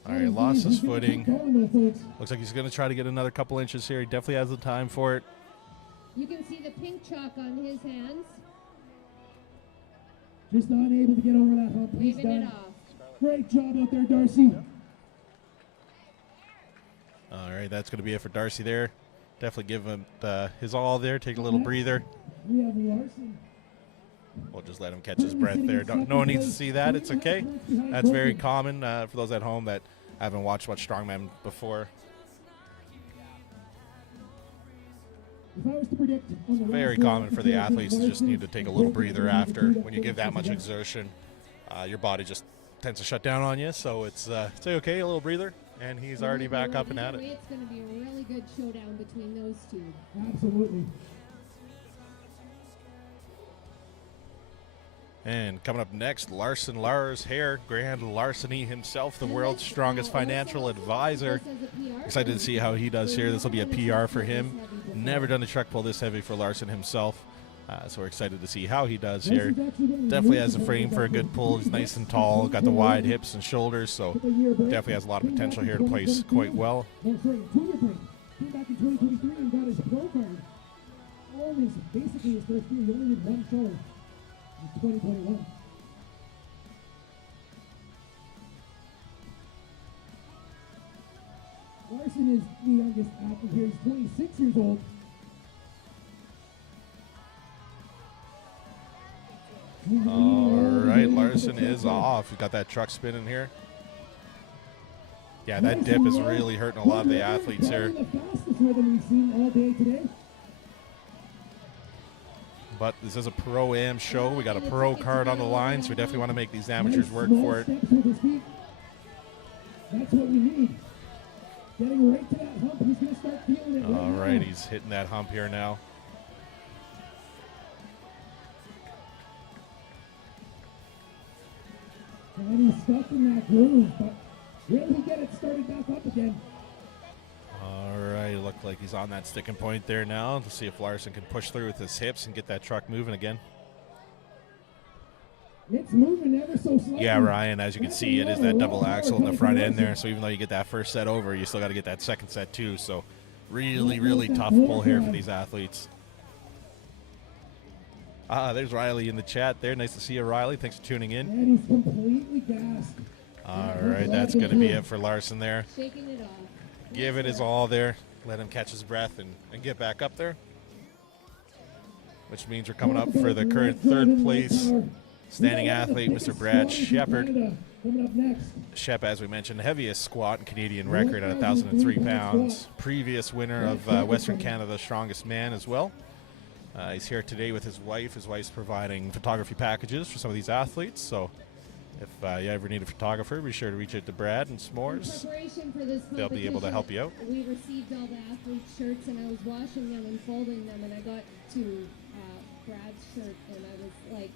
All right, lost his He's gonna footing. keep going, though, folks. Looks like he's going to try to get another couple inches here. He definitely has the time for it. You can see the pink chalk on his hands, Just not able to get over that hump. He's waving it done. off. Great job out there, Darcy. All right, that's going to be it for Darcy there. Definitely give him his all there. Take a little breather. We have Larson. We'll just let him catch his breath there. No one needs to see that. It's okay. That's very common for those at home that haven't watched much Strongman before. If I was to predict on the Very last common lap, for the it's athletes to just Larson. need to take a little breather after. When you give that much exertion, your body just tends to shut down on you. So it's okay, a little breather, and he's already back up and at it. It's going to be a really good showdown between those two. Absolutely. And coming up next, Lars Hare, Grand Larceny himself, the world's strongest financial advisor. Excited to see how he does here. This will be a PR for him. Never done a truck pull this heavy for Larson himself. So we're excited to see how he does here. Definitely has a frame for a good pull. He's nice and tall, got the wide hips and shoulders, so definitely has a lot of potential here to place quite well. No, sorry, 2-year break. Came back in 2023 and got his pro card. Always, basically his first year, he only did one show in 2021. Larson is the youngest athlete here. He's 26 years old. All right, Larson is off. He's got that truck spinning here. Yeah, that dip is really hurting a lot of the athletes here. The fastest rhythm we've seen all day today. But this is a Pro-Am show. We got a pro card on the line, so we definitely want to make these amateurs work for it. Steps with his feet. That's what we need. Getting right to that hump. He's going to start feeling it All right right, now. he's hitting that hump here now. And he's stuck in that groove, but will he get it started back up again? All right, looked like he's on that sticking point there now. Let's see if Larson can push through with his hips and get that truck moving again. It's moving ever so slightly. Yeah, Ryan, as you can see, it is that double axle in the front end there. So even though you get that first set over, you still got to get that second set too. So really, really tough pull here for these athletes. There's Riley in the chat there. Nice to see you, Riley. Thanks for tuning in. And he's completely gassed. All right, that's going to be it for Larson there. Shaking it off. Give it his all there. Let him catch his breath and get back up there. Which means we're coming up for the current third place standing athlete, Mr. Brad Shepard. Coming up next. Shep, as we mentioned, heaviest squat and Canadian record at 1,003 pounds. Previous winner of Western Canada's Strongest Man as well. He's here today with his wife. His wife's providing photography packages for some of these athletes. So if you ever need a photographer, be sure to reach out to Brad and S'mores. Preparation for this They'll be able to help you out. We received all the athletes' shirts, and I was washing them and folding them, and I got to Brad's shirt, and I was like,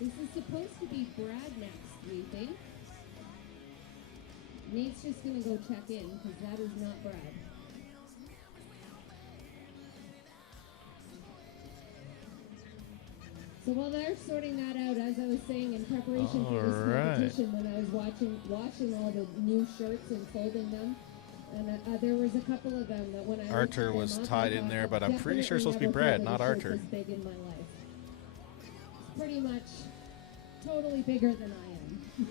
this is supposed to be Brad next, do you think? Nate's just gonna go check in, because that is not Brad. So while they're sorting that out, as I was saying, in preparation for this competition, when I was washing all the new shirts and folding them, and there was a couple of them that when I Arthur lifted was them up, tied I in thought, there, but "I've I'm pretty sure it's supposed to be definitely Brad, never not folded a shirt Arthur. this big in my life. It's pretty much totally bigger than I am.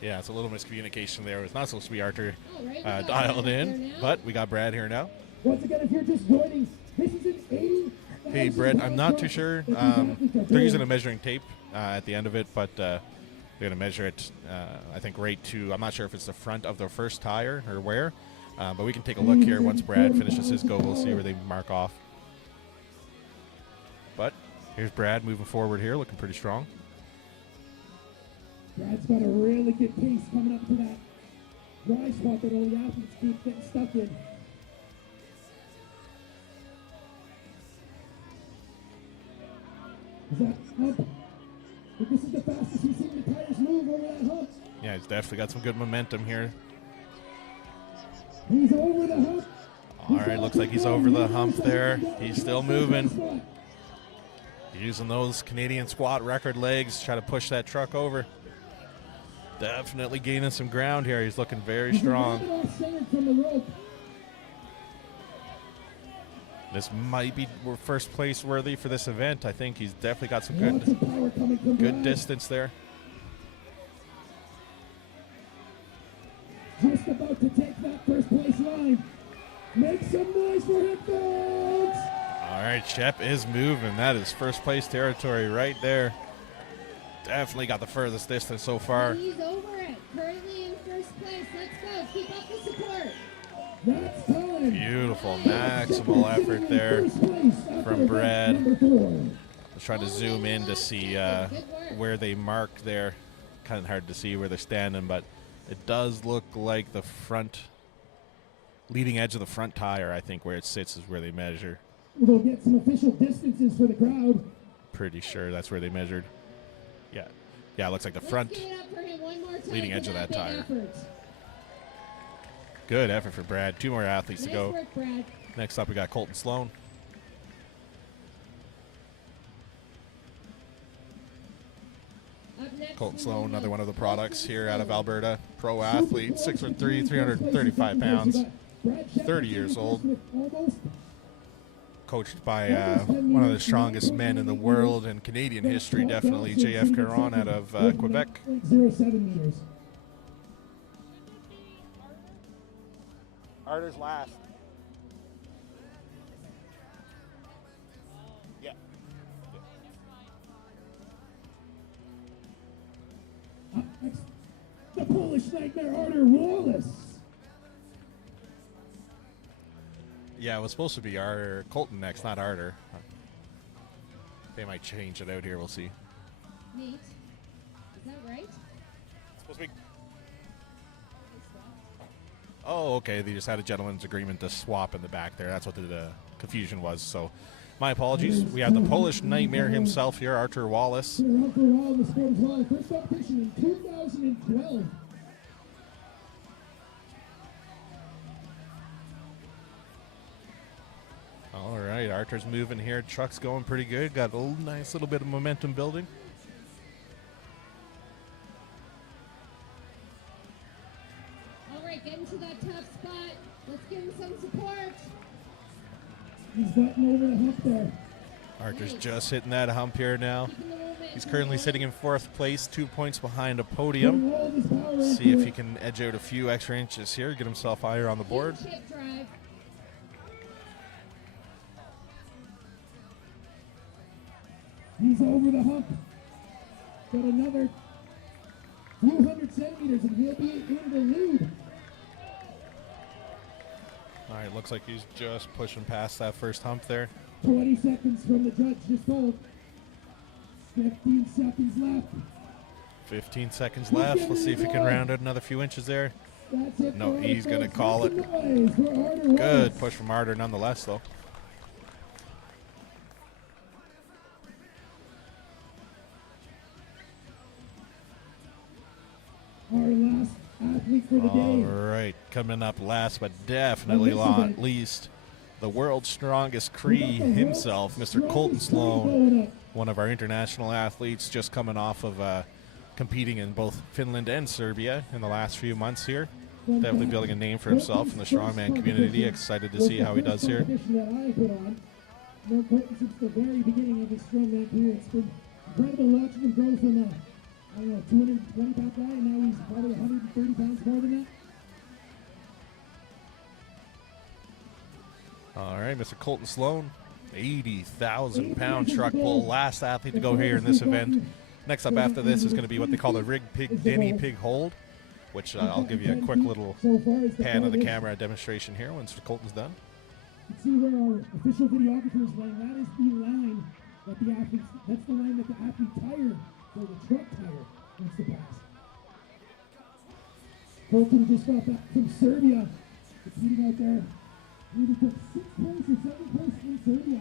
Yeah, it's a little miscommunication there. It's not supposed to be Arthur All right, we got dialed Brad in, there now. but we got Brad here now. Once again, if you're just joining, this is an 80. Hey, Brett, I'm not too sure. They're using a measuring tape at the end of it, but they're going to measure it, I think, right to, I'm not sure if it's the front of the first tire or where, but we can take a look here. Once Brad finishes his go, we'll see where they mark off. But here's Brad moving forward here, looking pretty strong. Brad's got a really good pace coming up to that dry spot that all the athletes keep getting stuck in. Is that hump? But this is the fastest we've seen the tires move over that hump. Yeah, he's definitely got some good momentum here. He's over the hump. All right, looks like he's over the hump there. He's still moving. Using those Canadian squat record legs, try to push that truck over. Definitely gaining some ground here. He's looking very strong. This might be first place worthy for this event. I think he's definitely got some Lots of power coming from good Brad. distance there. Just about to take that first place line. Make some noise for him, folks! All right, Shep is moving. That is first place territory right there. Definitely got the furthest distance so far. He's over it. Currently in first place. Let's go. Keep up the support. That's time. Beautiful, maximal effort there from Brad. I was trying to zoom in to see where they mark there. Kind of hard to see where they're standing, but it does look like the front, leading edge of the front tire, I think where it sits is where they measure. We'll get some official distances for the crowd. Pretty sure that's where they measured. Yeah. Yeah, it looks like the front Let's give it up for him one more time leading for edge of that big tire. effort. Good effort for Brad. 2 more athletes to Nice go. work, Brad. Next up, we got Colton Sloan. Up next, Colton we Sloan, have another one of the Colton products here out of Sloan. Alberta. Pro athlete, 6'3", 335 pounds. 30 years old. Coached by one of the strongest men in the world and Canadian history, definitely, J.F. Caron out of Quebec. 0.07 meters. Arter's last. Yeah. Up next, the Polish Nightmare Arter Wallace. Yeah, it was supposed to be Arter, Colton next, not Arter. They might change it out here, we'll see. Neat. Is that right? It's supposed to be. Oh, okay. They just had a gentleman's agreement to swap in the back there. That's what the confusion was. So, my apologies. We have the Polish Nightmare himself here, Artur Wallace. Arter Wallace scored as well. First competition in 2012. All right, Artur's moving here. Truck's going pretty good. Got a nice little bit of momentum building. All right, get into that tough spot. Let's give him some support. He's gotten over the hump there. Artur's just hitting that hump here now. Keeping the momentum He's currently going. sitting in 4th place, 2 points behind a Putting podium. all of his power See into if it. he can edge out a few extra inches here, get himself higher on the board. Chip drive. He's over the hump. Got another few hundred centimeters and he'll be in the lead. All right, looks like he's just pushing past that first hump there. 20 seconds from the judge, just told. 15 seconds left. 15 seconds left. Let's see if he can round out another few inches there. That's it. No, for he's gonna folks. call Make it. some noise for Arter Wallace. Good push from Artur nonetheless, though. Our last athlete for the All day. right, coming up last but definitely not least, the world's strongest Cree himself, Mr. Colton Sloan, one of our international athletes, just coming off of competing in both Finland and Serbia in the last few months here. Definitely building a name for himself in the strongman community. Excited to see how he does here. Competition that I put on. Known Colton since the very beginning of his strongman career. It's been incredible watching him grow from I don't know, 220 pound guy, and now he's probably 130 pounds more than that. All right, Mr. Colton Sloan, 80,000 pound truck pull. Last athlete to go here in this event. Next up after this is going to be what they call the rig Pig Dinnie pig hold, which I'll give you a quick little So far as pan of the farthest. camera demonstration here once Colton's done. You can see where our official videographer is laying. That is the line that the athletes, that's the line that the athlete tire, or the truck tire, wants to pass. Colton just got back from Serbia, competing out there. He took 6th place or 7th place in Serbia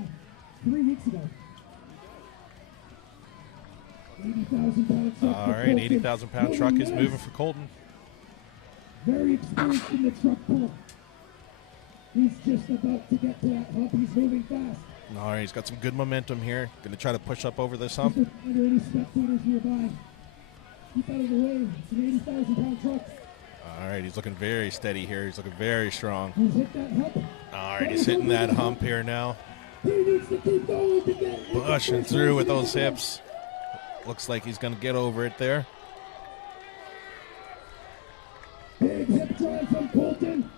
3 weeks ago. 80,000 pound truck. All for right, Colton. 80,000 pound truck is moving for Colton. Very experienced in the truck pull. He's just about to get to that hump. He's moving fast. All right, he's got some good momentum here. Going to try to push up over this hump. Are there any spectators nearby? Keep out of the way. It's an 80,000 pound truck. All All right, he's looking very steady here. He's looking very strong. He's hit that hump. All right, he's hitting that hump here now. He needs to keep going to get Pushing through with those hips. Looks like he's going to get over it there. Big hip drive from Colton.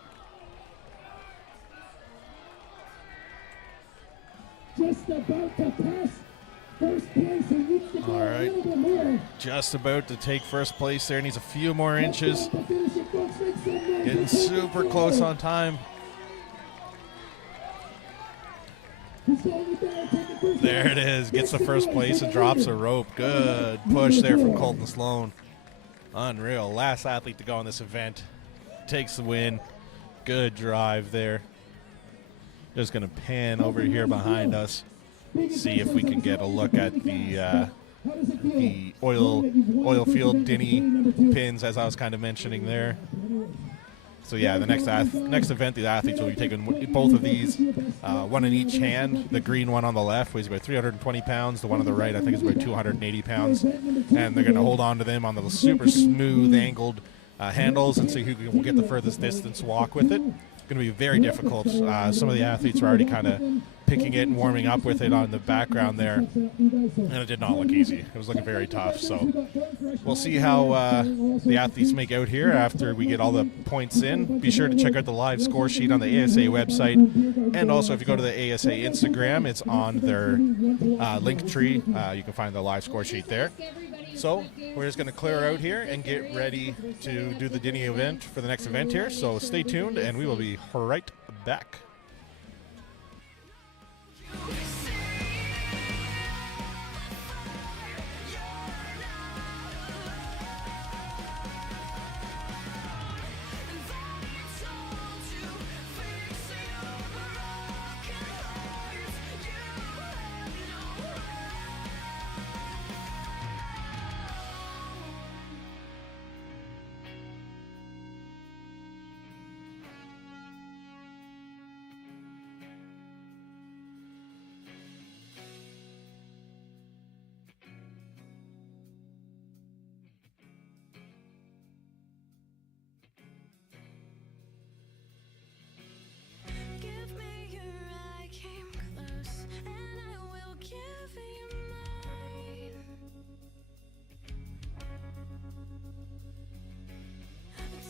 Just about to pass first place. He needs to go All right. a little bit more. Just about to take first place there. Needs a few more inches. To finish it, folks. Make some noise. Getting super close on time. He's going it there, taking first There it is. Gets the first place and drops a rope. Good push there from Colton Sloan. Unreal. Last athlete to go on this event. Takes the win. Good drive there. Just going to pan over here behind us. See if we can get a look at the oil field Dinnie pins, as I was kind of mentioning there. So yeah, the next event, the athletes will be taking both of these, one in each hand. The green one on the left weighs about 320 pounds. The one on the right, I think, is about 280 pounds. And they're going to hold on to them on the super smooth angled handles and see who can get the furthest distance walk with it. It's going to be very difficult. Some of the athletes are already kind of picking it and warming up with it on the background there, and it did not look easy. It was looking very tough. So we'll see how the athletes make out here after we get all the points in. Be sure to check out the live score sheet on the ASA website, and also if you go to the ASA Instagram, it's on their link tree. You can find the live score sheet there. So we're just going to clear out here and get ready to do the Dinnie event for the next event here. So stay tuned, and we will be right back. Give me your eye, came close, and I will give you mine.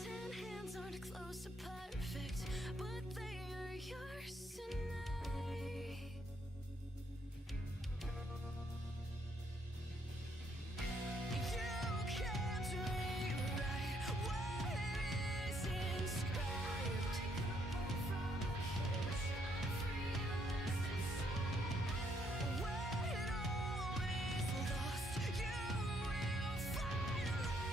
10 hands aren't close to perfect, but they are yours tonight. You can't rewrite what is inscribed. When all is lost, you will find love.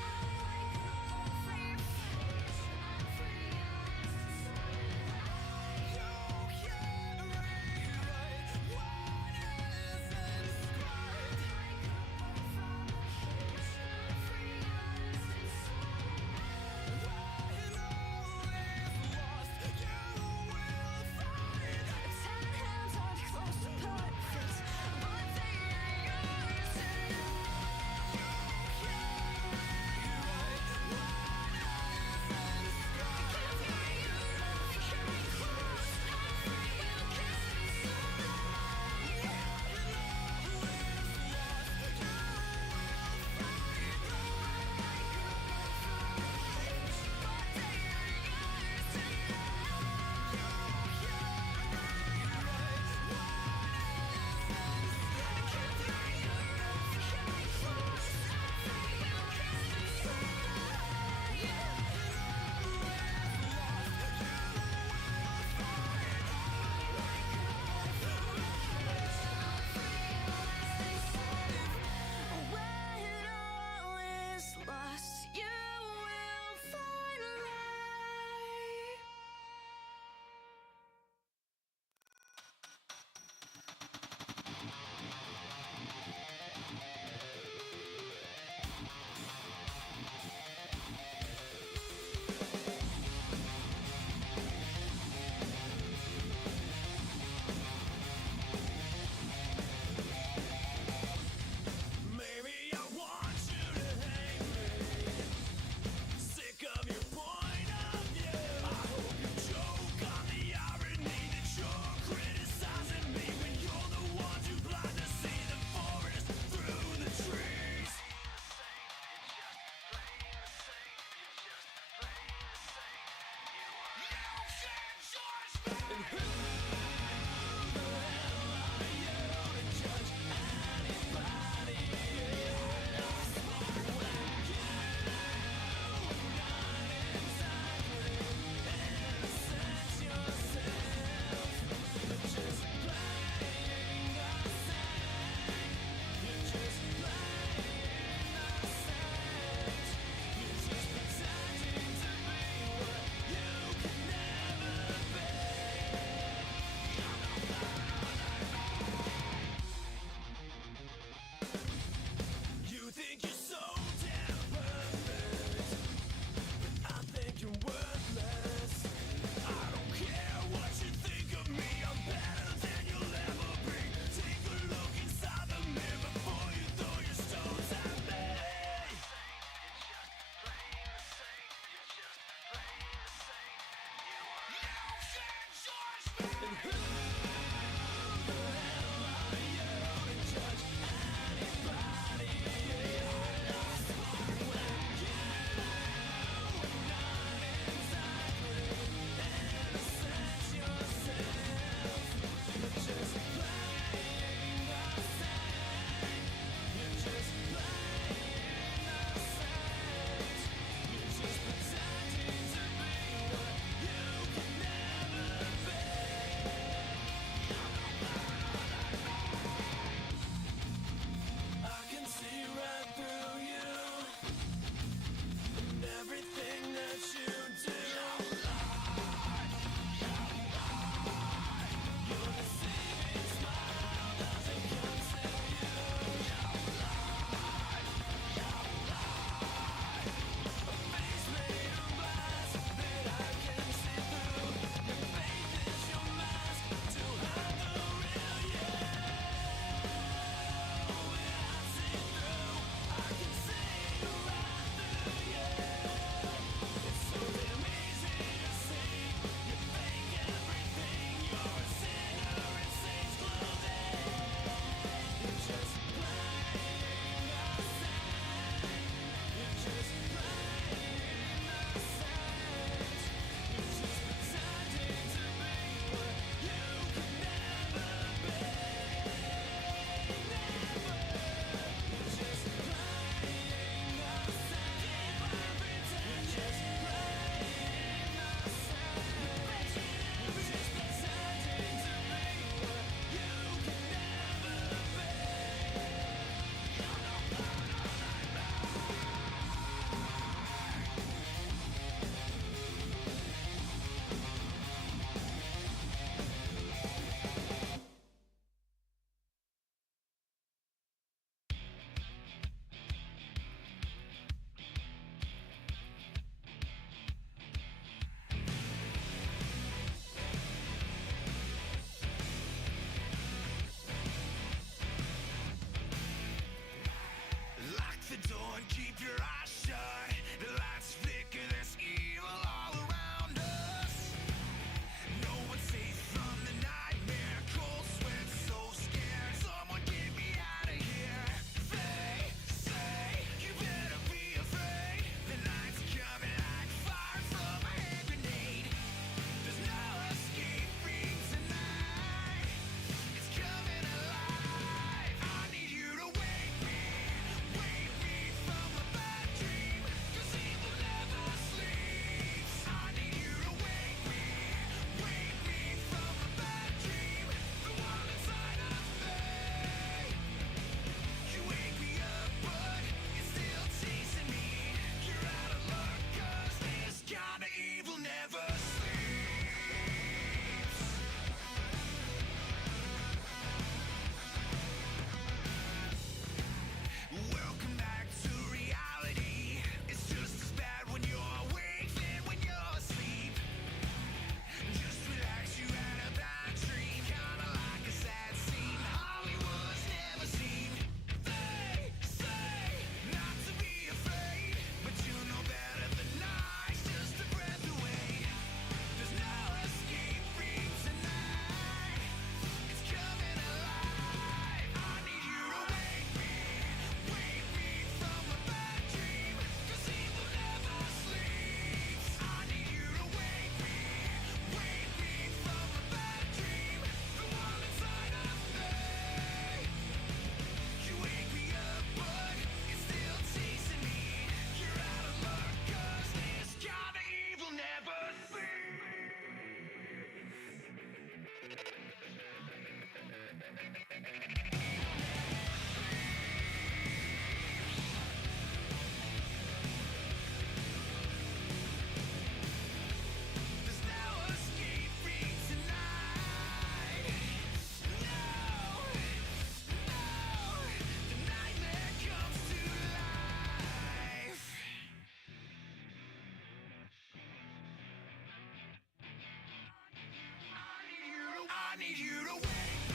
I need you to wake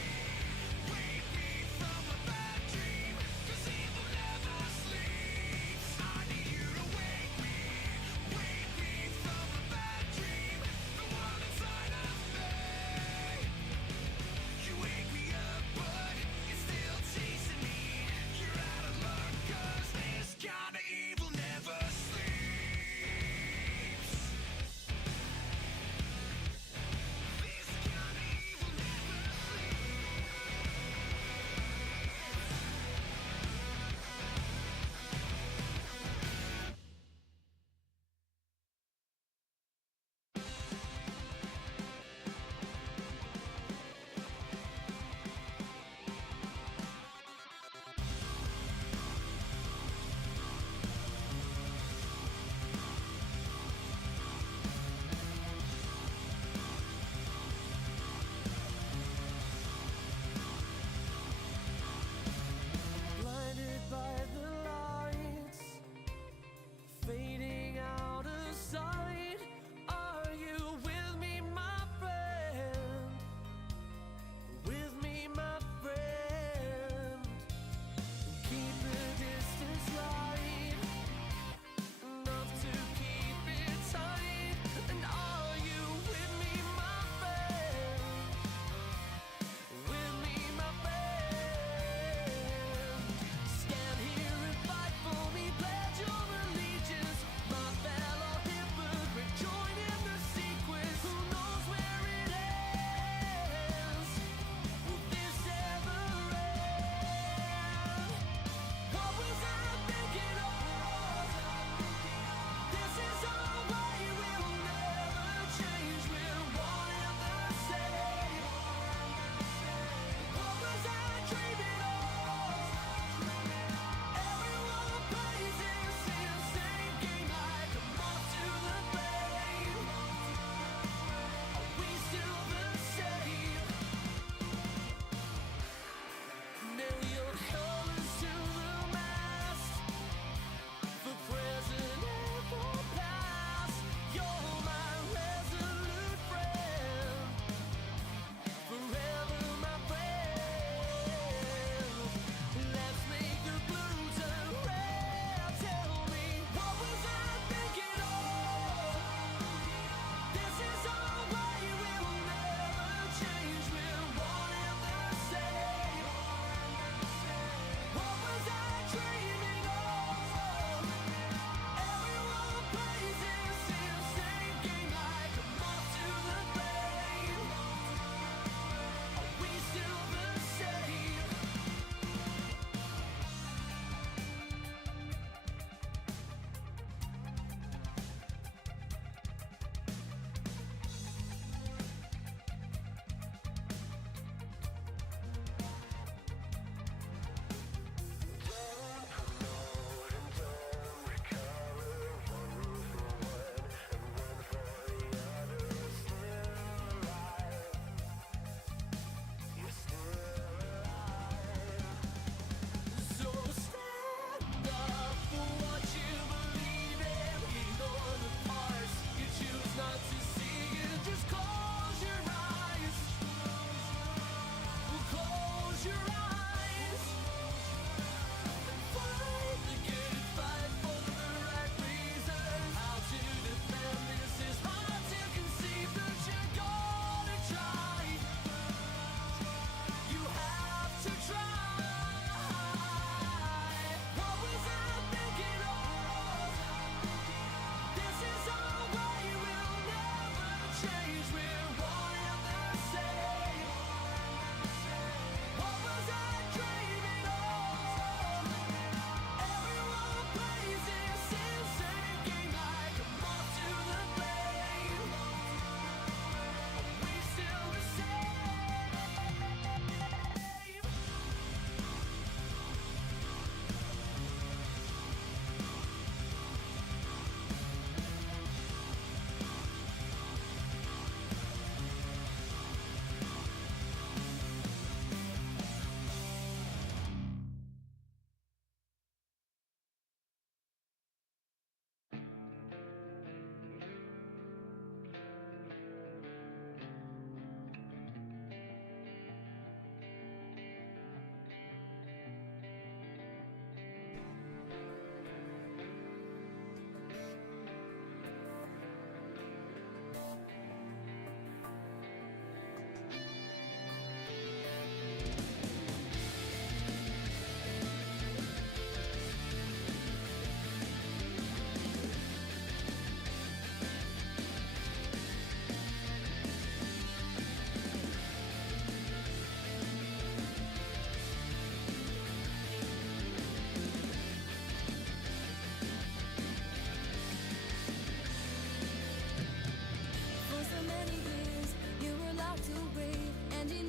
me from a bad dream, 'cause evil never sleeps. I need you to wake me from a bad dream, the one inside of me. You wake me up, but you're still chasing me. You're out of luck, 'cause this kind of evil never sleeps. This kind of evil never sleeps.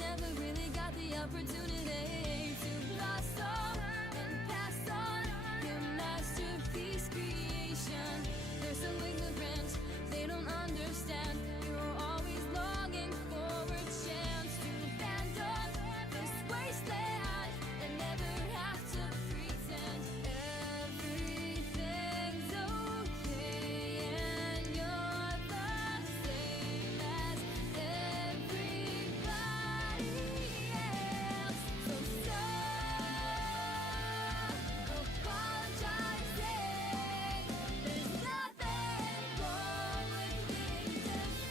never really got the opportunity to blossom and pass on your masterpiece creation. There's some ignorant, they don't understand. You're always longing for a chance to abandon this wasteland and never have to pretend everything's okay and you're the same as everybody else. So stop apologizing. There's nothing wrong with being different.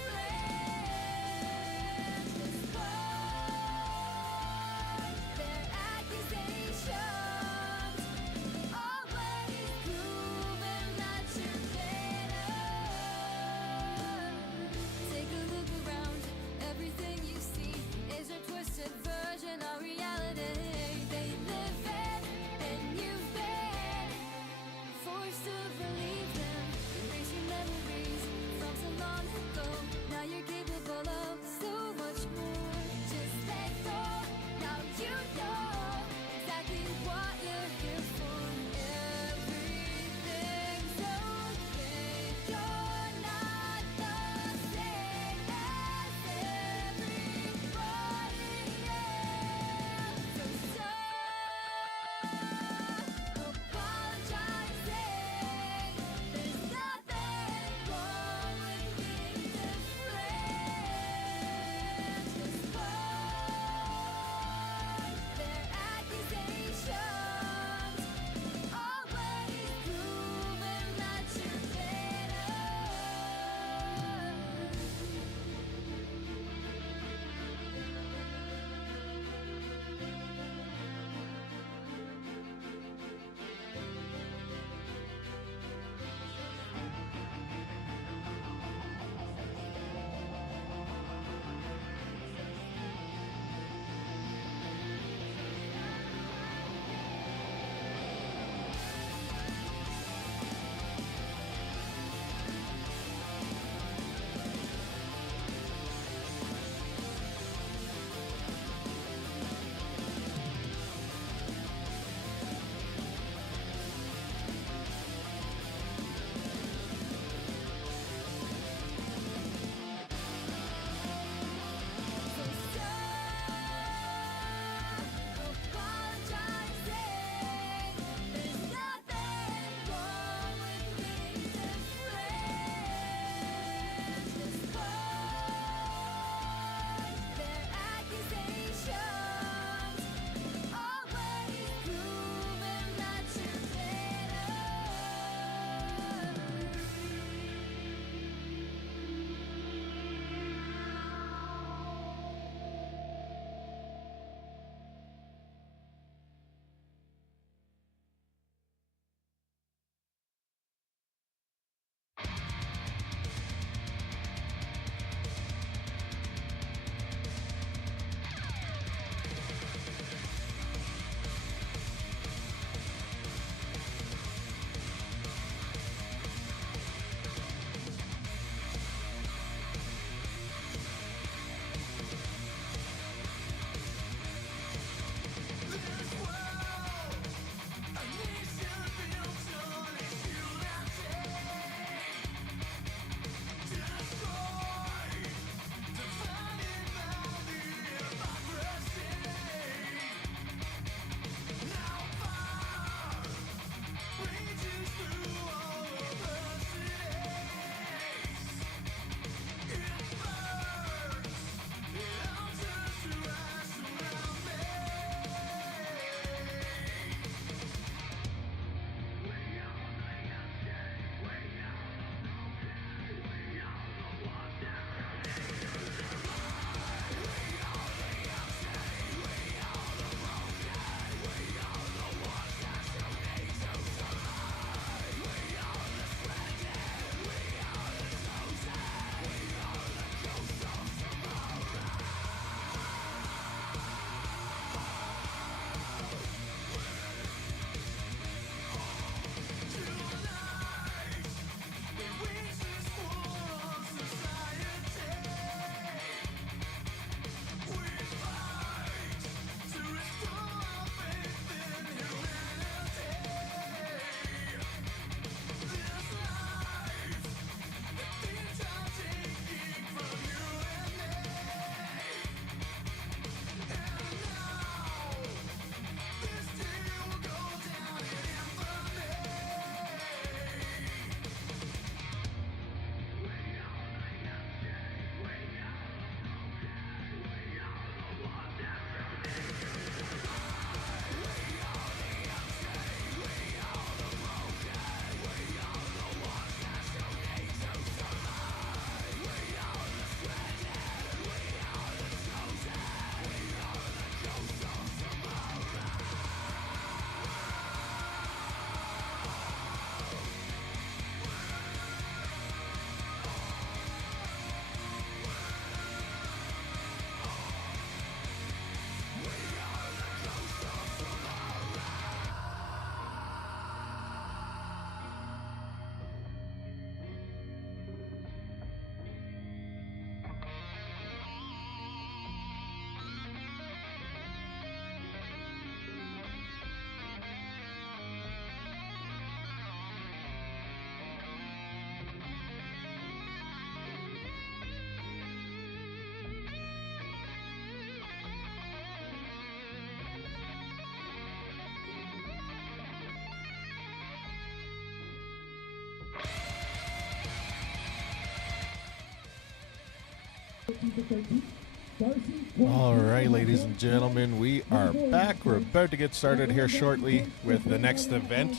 All right, ladies and gentlemen, we are back. We're about to get started here shortly with the next event,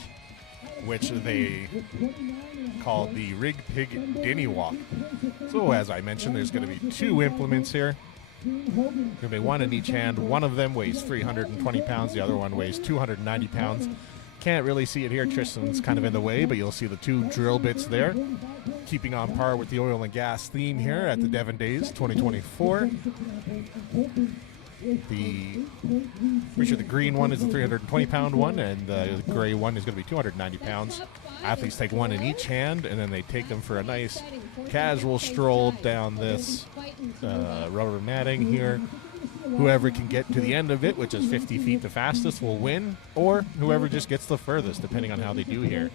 which they call the Pig Dinnie Walk. So as I mentioned, there's going to be 2 implements here. Going to be 1 in each hand. One of them weighs 320 pounds. The other one weighs 290 pounds. Can't really see it here. Tristan's kind of in the way, but you'll see the 2 drill bits there. Keeping on par with the oil and gas theme here at the Devon Days 2024. Pretty sure the green one is the 320-pound one, and the gray one is going to be 290 pounds. Athletes take 1 in each hand, and then they take them for a nice casual stroll down this rubber matting here. Whoever can get to the end of it, which is 50 feet the fastest, will win, or whoever just gets the furthest, depending on how they do here.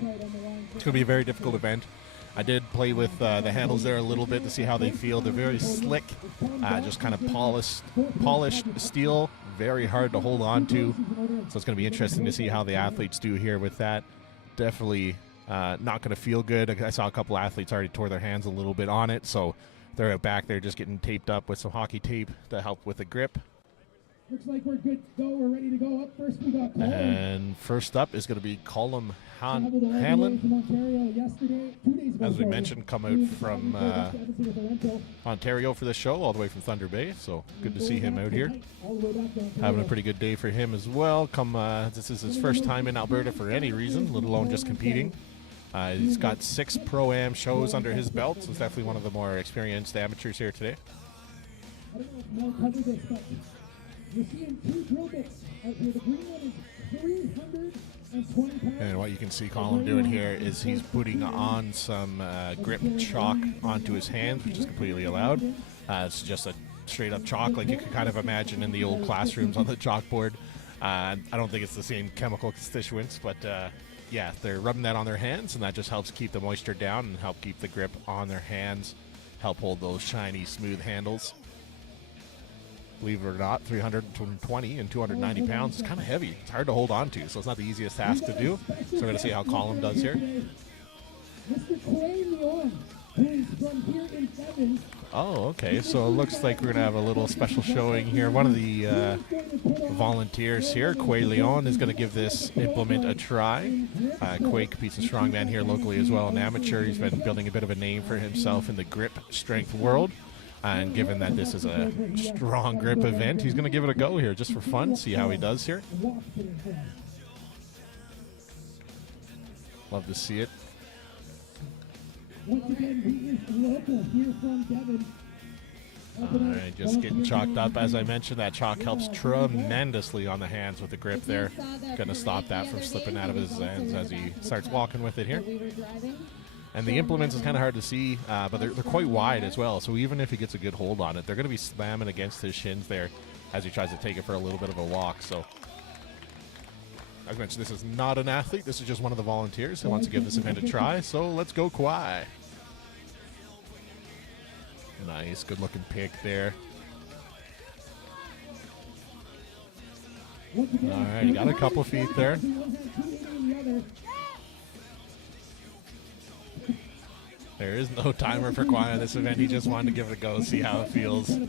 It's going to be a very difficult event. I did play with the handles there a little bit to see how they feel. They're very slick, just kind of polished steel, very hard to hold on to. So it's going to be interesting to see how the athletes do here with that. Definitely not going to feel good. I saw a couple athletes already tore their hands a little bit on it, so they're out back there just getting taped up with some hockey tape to help with the grip. Looks like we're good to go. We're ready to go. Up first, we got Colin. And first up is going to be Colin Traveled all the way Hanlon. from Ontario yesterday, 2 days ago. As we mentioned, come out from Ontario Ontario for the show, all the way from Thunder Bay. So good to see him out here. Having a pretty good day for him as well. This is his first time in Alberta for any reason, let alone just competing. He's got 6 Pro-Am shows under his belt, so he's definitely one of the more experienced amateurs here today. I don't know if Mel covered this, but you're seeing 2 drill bits out here. The green one is 320 pounds. And what you can see Colin doing here is he's putting on some grip chalk onto his hands, which is completely allowed. It's just a straight up chalk like you could kind of imagine in the old classrooms on the chalkboard. I don't think it's the same chemical constituents, but yeah, they're rubbing that on their hands, and that just helps keep the moisture down and help keep the grip on their hands, help hold those shiny, smooth handles. Believe it or not, 320 and 290 pounds is kind of heavy. It's hard to hold on to, so it's not the easiest task to do. So we're going to see how Colin does here. Mr. Quay Leon, who is from here in Devon. Oh, okay. So it looks like we're going to have a little special showing here. One of the volunteers here, Quay Leon, is going to give this implement a try. Quay competes in Strongman here locally as well, an amateur. He's been building a bit of a name for himself in the grip strength world. And given that this is a strong grip event, he's going to give it a go here just for fun, see how he does here. Love to see it. Once again, he is local here from Devon. All right, just getting chalked up. As I mentioned, that chalk helps tremendously on the hands with the grip there. Going to stop that from slipping out of his hands as he starts walking with it here. And the implements is kind of hard to see, but they're quite wide as well. So even if he gets a good hold on it, they're going to be slamming against his shins there as he tries to take it for a little bit of a walk. So as I mentioned, this is not an athlete. This is just one of the volunteers who wants to give this event a try. So let's go Quay. Nice, good looking pick there. All right, you got a couple feet there. There is no timer for Quay on this event. He just wanted to give it a go, see how it feels. As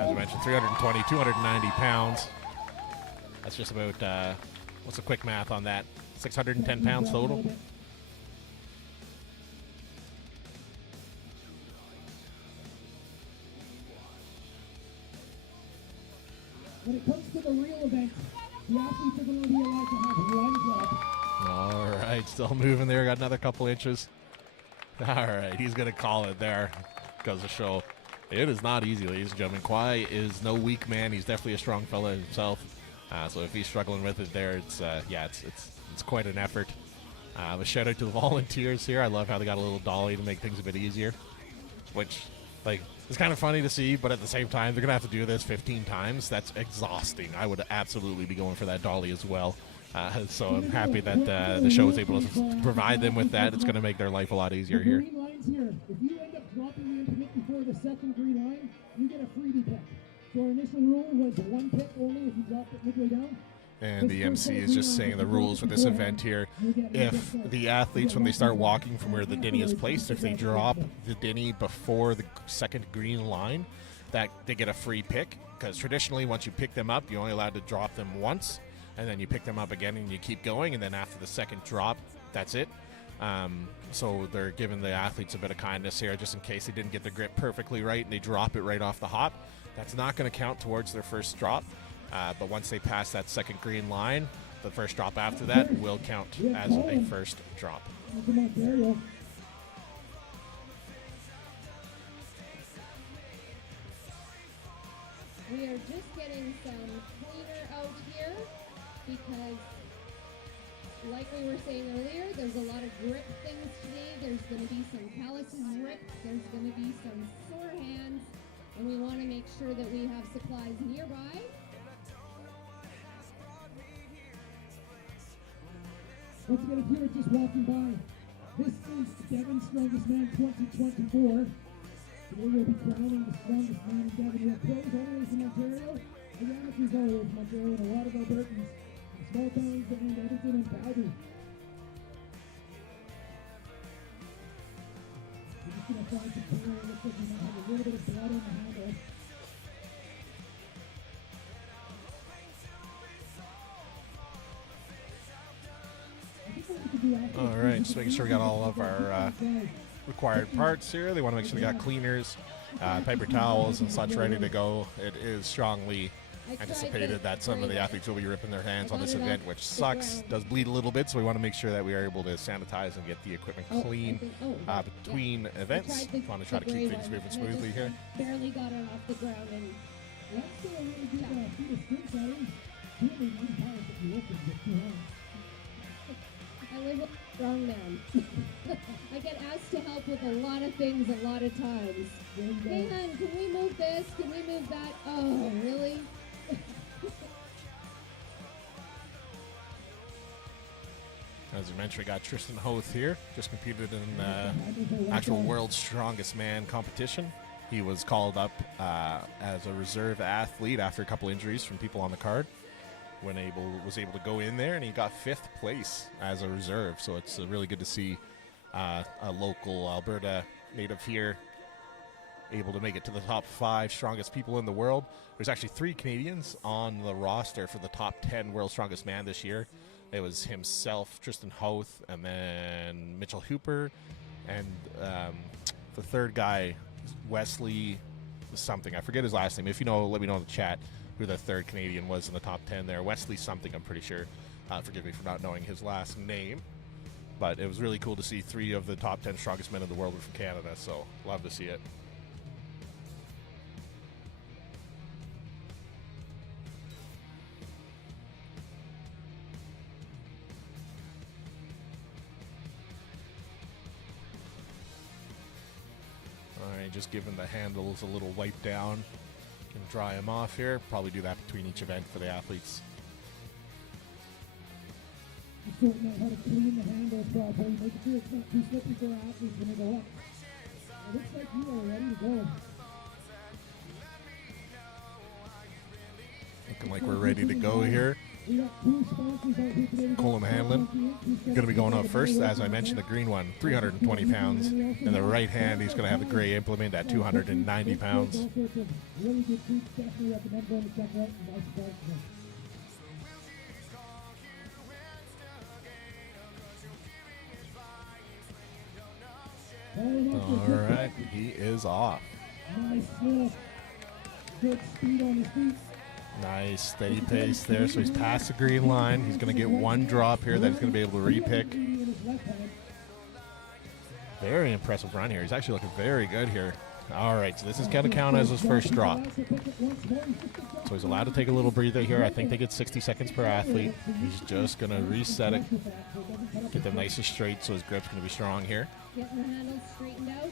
I mentioned, 320, 290 pounds. That's just about, what's the quick math on that? 610 pounds total? When it comes to the real event, the athletes are going to be allowed to have 1 job. All right, still moving there. Got another couple inches. All right, he's going to call it there. Goes to show it is not easy, ladies and gentlemen. Quay is no weak man. He's definitely a strong fella himself. So if he's struggling with it there, it's quite an effort. A shout out to the volunteers here. I love how they got a little dolly to make things a bit easier, which, like, it's kind of funny to see, but at the same time, they're going to have to do this 15 times. That's exhausting. I would absolutely be going for that dolly as well. So I'm happy that the show is able to provide them with that. It's going to make their life a lot easier here. Green line's here. If you end up dropping the implement before the second green line, you get a freebie pick. So our initial rule was 1 pick only if you dropped it midway down. And the MC is just saying the rules for this event here. If the athletes, when they start walking from where the Dinnie is placed, if they drop the Dinnie before the second green line, that they get a free pick. Because traditionally, once you pick them up, you're only allowed to drop them once, and then you pick them up again and you keep going, and then after the second drop, that's it. So they're giving the athletes a bit of kindness here, just in case they didn't get the grip perfectly right and they drop it right off the hop. That's not going to count towards their first drop. But once they pass that second green line, the first drop after that will count as a first drop. We are just getting some cleaner out here because, like we were saying earlier, there's a lot of grip things today. There's going to be some calluses ripped. There's going to be some sore hands. And we want to make sure that we have supplies nearby. Once again, if you're just walking by, this is Devons Strongest Man 2024. Today we'll be crowning the strongest man in Devon. We have pros all the way from Ontario, and amateurs all the way from Ontario, and a lot of Albertans, from small towns and Edmonton and Calgary. We're just going to find some cleaner. It looks like we might have a little bit of blood on the handle. All right, just making sure we got all of our required parts here. They want to make sure they got cleaners, paper towels, and such ready to go. It is strongly anticipated that some of the athletes will be ripping their hands on this event, which sucks. Does bleed a little bit, so we want to make sure that we are able to sanitize and get the equipment clean between events. Want to try to keep things moving smoothly here. Barely got it off the ground. And That's still a really good feat of sprint settings. 280 pounds if you open with 2 hands. I live with a Strongman. I get asked to help with a lot of things a lot of times. Hey, hon, can we move this? Can we move that? Oh, really? As you mentioned, we got Tristan Hoth here. Just competed in actual World's Strongest Man competition. He was called up as a reserve athlete after a couple injuries from people on the card. Was able to go in there, and he got 5th place as a reserve. So it's really good to see a local Alberta native here able to make it to the top 5 strongest people in the world. There's actually 3 Canadians on the roster for the top 10 World's Strongest Man this year. It was himself, Tristan Hoth, and then Mitchell Hooper, and the third guy, Wesley something. I forget his last name. If you know, let me know in the chat who the third Canadian was in the top 10 there. Wesley something, I'm pretty sure. Forgive me for not knowing his last name. But it was really cool to see 3 of the top 10 strongest men in the world were from Canada, so love to see it. Alright, just giving the handles a little wipe down. Can dry them off here. Probably do that between each event for the athletes. Just sorting out how to clean the handles properly, making sure it's not too slippery for our athletes when they go up. It looks like you are ready to go. Looking like we're ready to go here. We got 2 sponsors out here today. Colum Hanlon going to be going up first. As I mentioned, the green one, 320 pounds. In the right hand, he's going to have the gray implement at 290 pounds. All sorts of really good treats. Definitely recommend going to check out and buy some parts from them. All right, he is off. Nice little good speed on his feet. Nice, steady pace there. So he's past the green line. He's going to get 1 drop here that he's going to be able to repick. Very impressive run here. He's actually looking very good here. All right, so this is going to count as his first drop. So he's allowed to take a little breather here. I think they get 60 seconds per athlete. He's just going to reset it, get them nice and straight so his grip's going to be strong here. Getting the handles straightened out.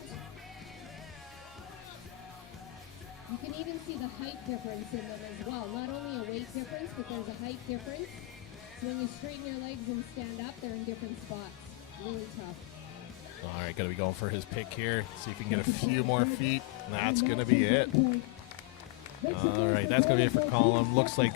You can even see the height difference in them as well. Not only a weight difference, but there's a height difference. So when you straighten your legs and stand up, they're in different spots. Really tough. All right, going to be going for his pick here. See if he can get a few more feet. And that's going to be it. All right, that's going to be it for column. Looks like,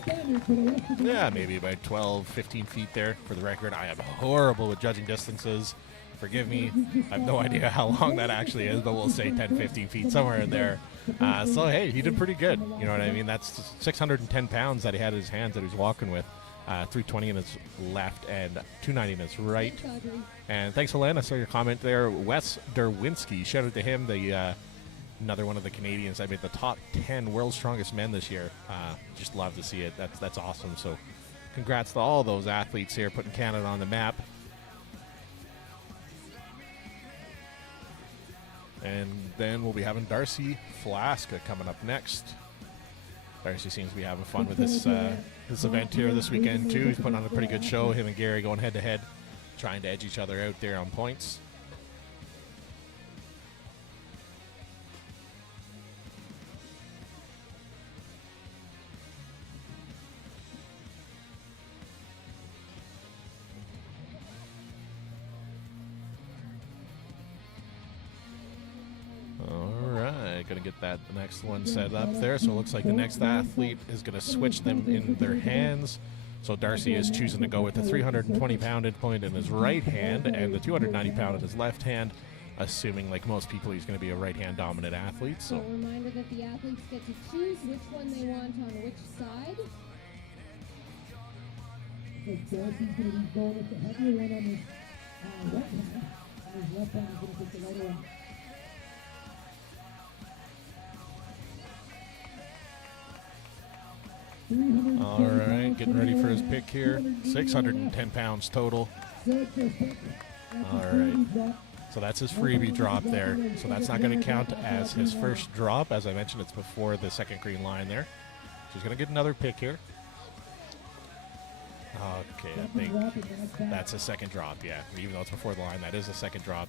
yeah, maybe about 12, 15 feet there. For the record, I am horrible with judging distances. Forgive me. I have no idea how long that actually is, but we'll say 10, 15 feet, somewhere in there. So, hey, he did pretty good. You know what I mean? That's 610 pounds that he had in his hands that he was walking with. 320 in his left and 290 in his right. And thanks, Helena. I saw your comment there. Wes Derwinski, shout out to him, the another one of the Canadians that made the top 10 World's Strongest Men this year. Just love to see it. That's awesome. So congrats to all those athletes here putting Canada on the map. And then we'll be having Darcy Flaska coming up next. Darcy seems to be having fun with this event here this weekend too. He's putting on a pretty good show. Him and Gary going head to head, trying to edge each other out there on points. Going to get that next one set up there. So it looks like the next athlete is going to switch them in their hands. So Darcy is choosing to go with the 320-pound endpoint in his right hand and the 290-pound in his left hand, assuming, like most people, he's going to be a right-hand dominant athlete. So a reminder that the athletes get to choose which one they want on which side. So Darcy's going to be going with the heavier one on his right hand, and his left hand is going to take the lighter one. all right, getting ready for his pick here. 610 pounds total. All right. So that's his freebie drop there. So that's not going to count as his first drop. As I mentioned, it's before the second green line there. So he's going to get another pick here. Okay, I think that's a second drop, yeah. Even though it's before the line, that is a second drop.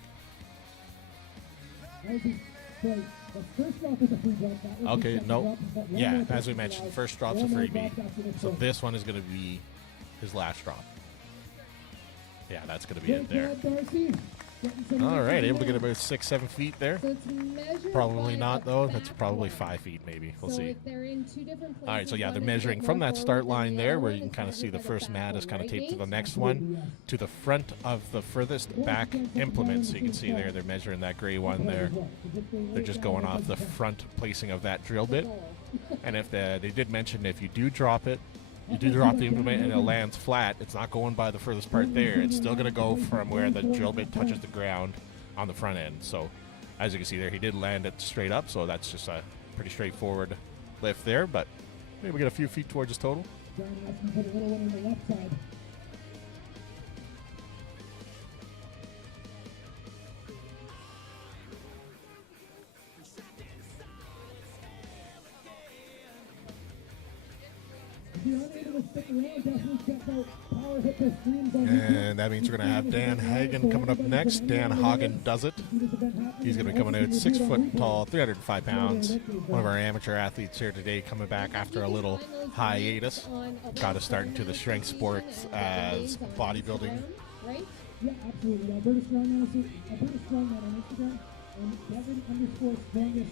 Okay, no. Yeah, as we mentioned, first drop's a freebie. So this one is going to be his last drop. Yeah, that's going to be it there. All right, able to get about 6-7 feet there. So it's measured Probably by not, the though. back That's probably line. 5 feet, maybe. We'll So see. if they're in two different All right, so places, yeah, they're one is measuring more from that forward start than line the there, other where one. you can It's kind of see measured the by first mat is back kind of one, taped to the right, next one, to the front of the furthest back implement. So you can see there, they're measuring that gray one there. They're just going off the front placing of that drill bit. And if they did mention if you do drop it, you do drop the implement and it lands flat, it's not going by the furthest part there. It's still going to go from where the drill bit touches the ground on the front end. So as you can see there, he did land it straight up, so that's just a pretty straightforward lift there, but maybe we get a few feet towards his total. John Aston put a little one on the left side. If you're unable to stick around, definitely check out Power Hit the Streams on YouTube. And that means we're going to have Dan Hagen coming up next. Dan Hagen does it. He's going to be coming out 6 foot tall, 305 pounds. One of our amateur athletes here today, coming back after a little hiatus. Got to start into the strength sports as bodybuilding. Right? Yeah, absolutely. Alberta Strongman on Instagram, and Devon _strongest,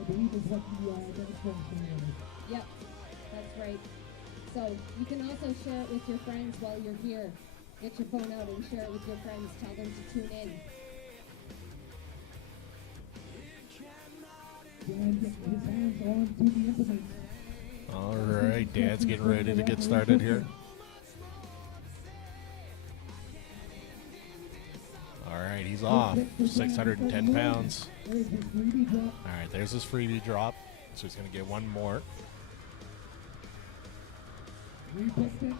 I believe is what the Devon Strongest Man is. Yep, that's right. So you can also share it with your friends while you're here. Get your phone out and share it with your friends. Tell them to tune in. Dan getting his hands on to the implements. All right, Dan's getting ready to get started here. All right, he's off. 610 pounds. There's his freebie drop. All right, there's his freebie drop. So he's going to get one more. Repicked it.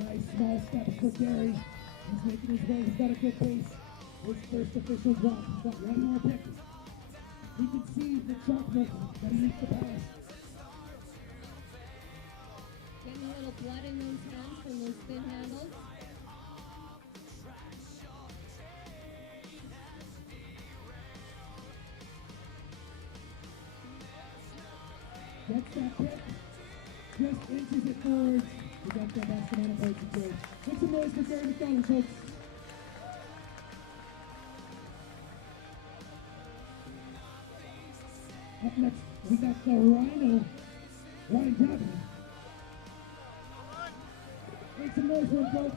Nice small steps for Gary. He's making his way. He's got a good pace. His first official drop. He's got one more pick. We can see the chalkness that he needs to pass. Getting a little blood in those hands from those thin handles. Gets that pick. Just inches it forward. We got the best amount of points to do. Make some noise for Gary McDonald, folks. Up next, we got the Rhino, Ryan Devon. Make some noise for him, folks.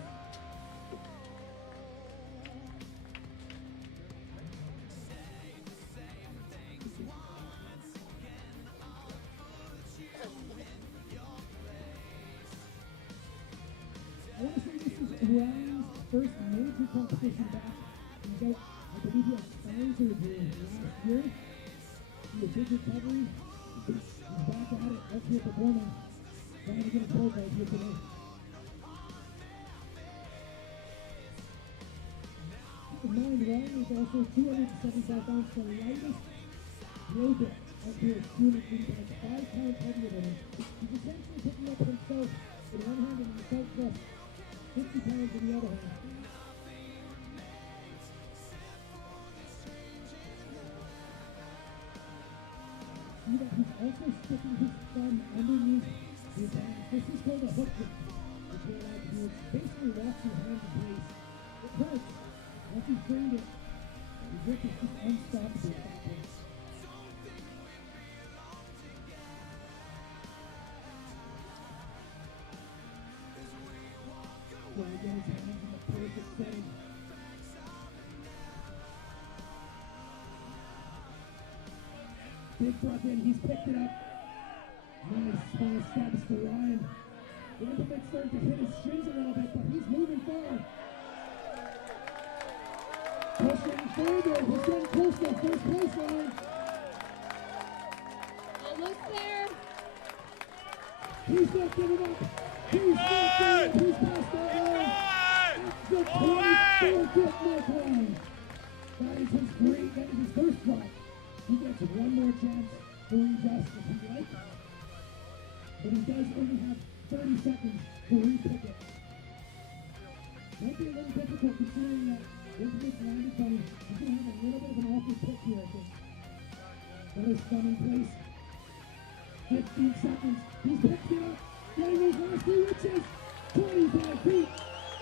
I want to say this is Ryan's first major competition back. He's out, I believe he had spine surgery last year. He had a big recovery. He's back at it, up here performing. Trying to get a profile here today. Keep in mind, Ryan is also 275 pounds, the lightest robot up here at 280 pounds, 5 pounds heavier than him. He's essentially picking up himself with one hand and himself plus 50 pounds in the other hand. See that he's also sticking his thumb underneath his hand. This is called a hook grip, which you're allowed to do. It basically locks your hand in place. It hurts. Once you've trained it, the grip is just unstoppable at that point. So again, his hands in the perfect setting. Big breath in, he's picked it up. Nice small steps for Ryan. The implement's starting to hit his shins a little bit, but he's moving forward. Pushing further, he's getting close to the first place line. Almost there. He's not giving up. He's not giving up. He's past that line. That's the 24-foot mark line. That is his great, that is his first try. He gets one more chance to readjust if he'd like. But he does only have 30 seconds to repick it. Might be a little difficult considering that once this landed on him, he's going to have a little bit of an awkward pick here, I think. Got his thumb in place. 15 seconds. He's picked it up. Getting those last 2 inches.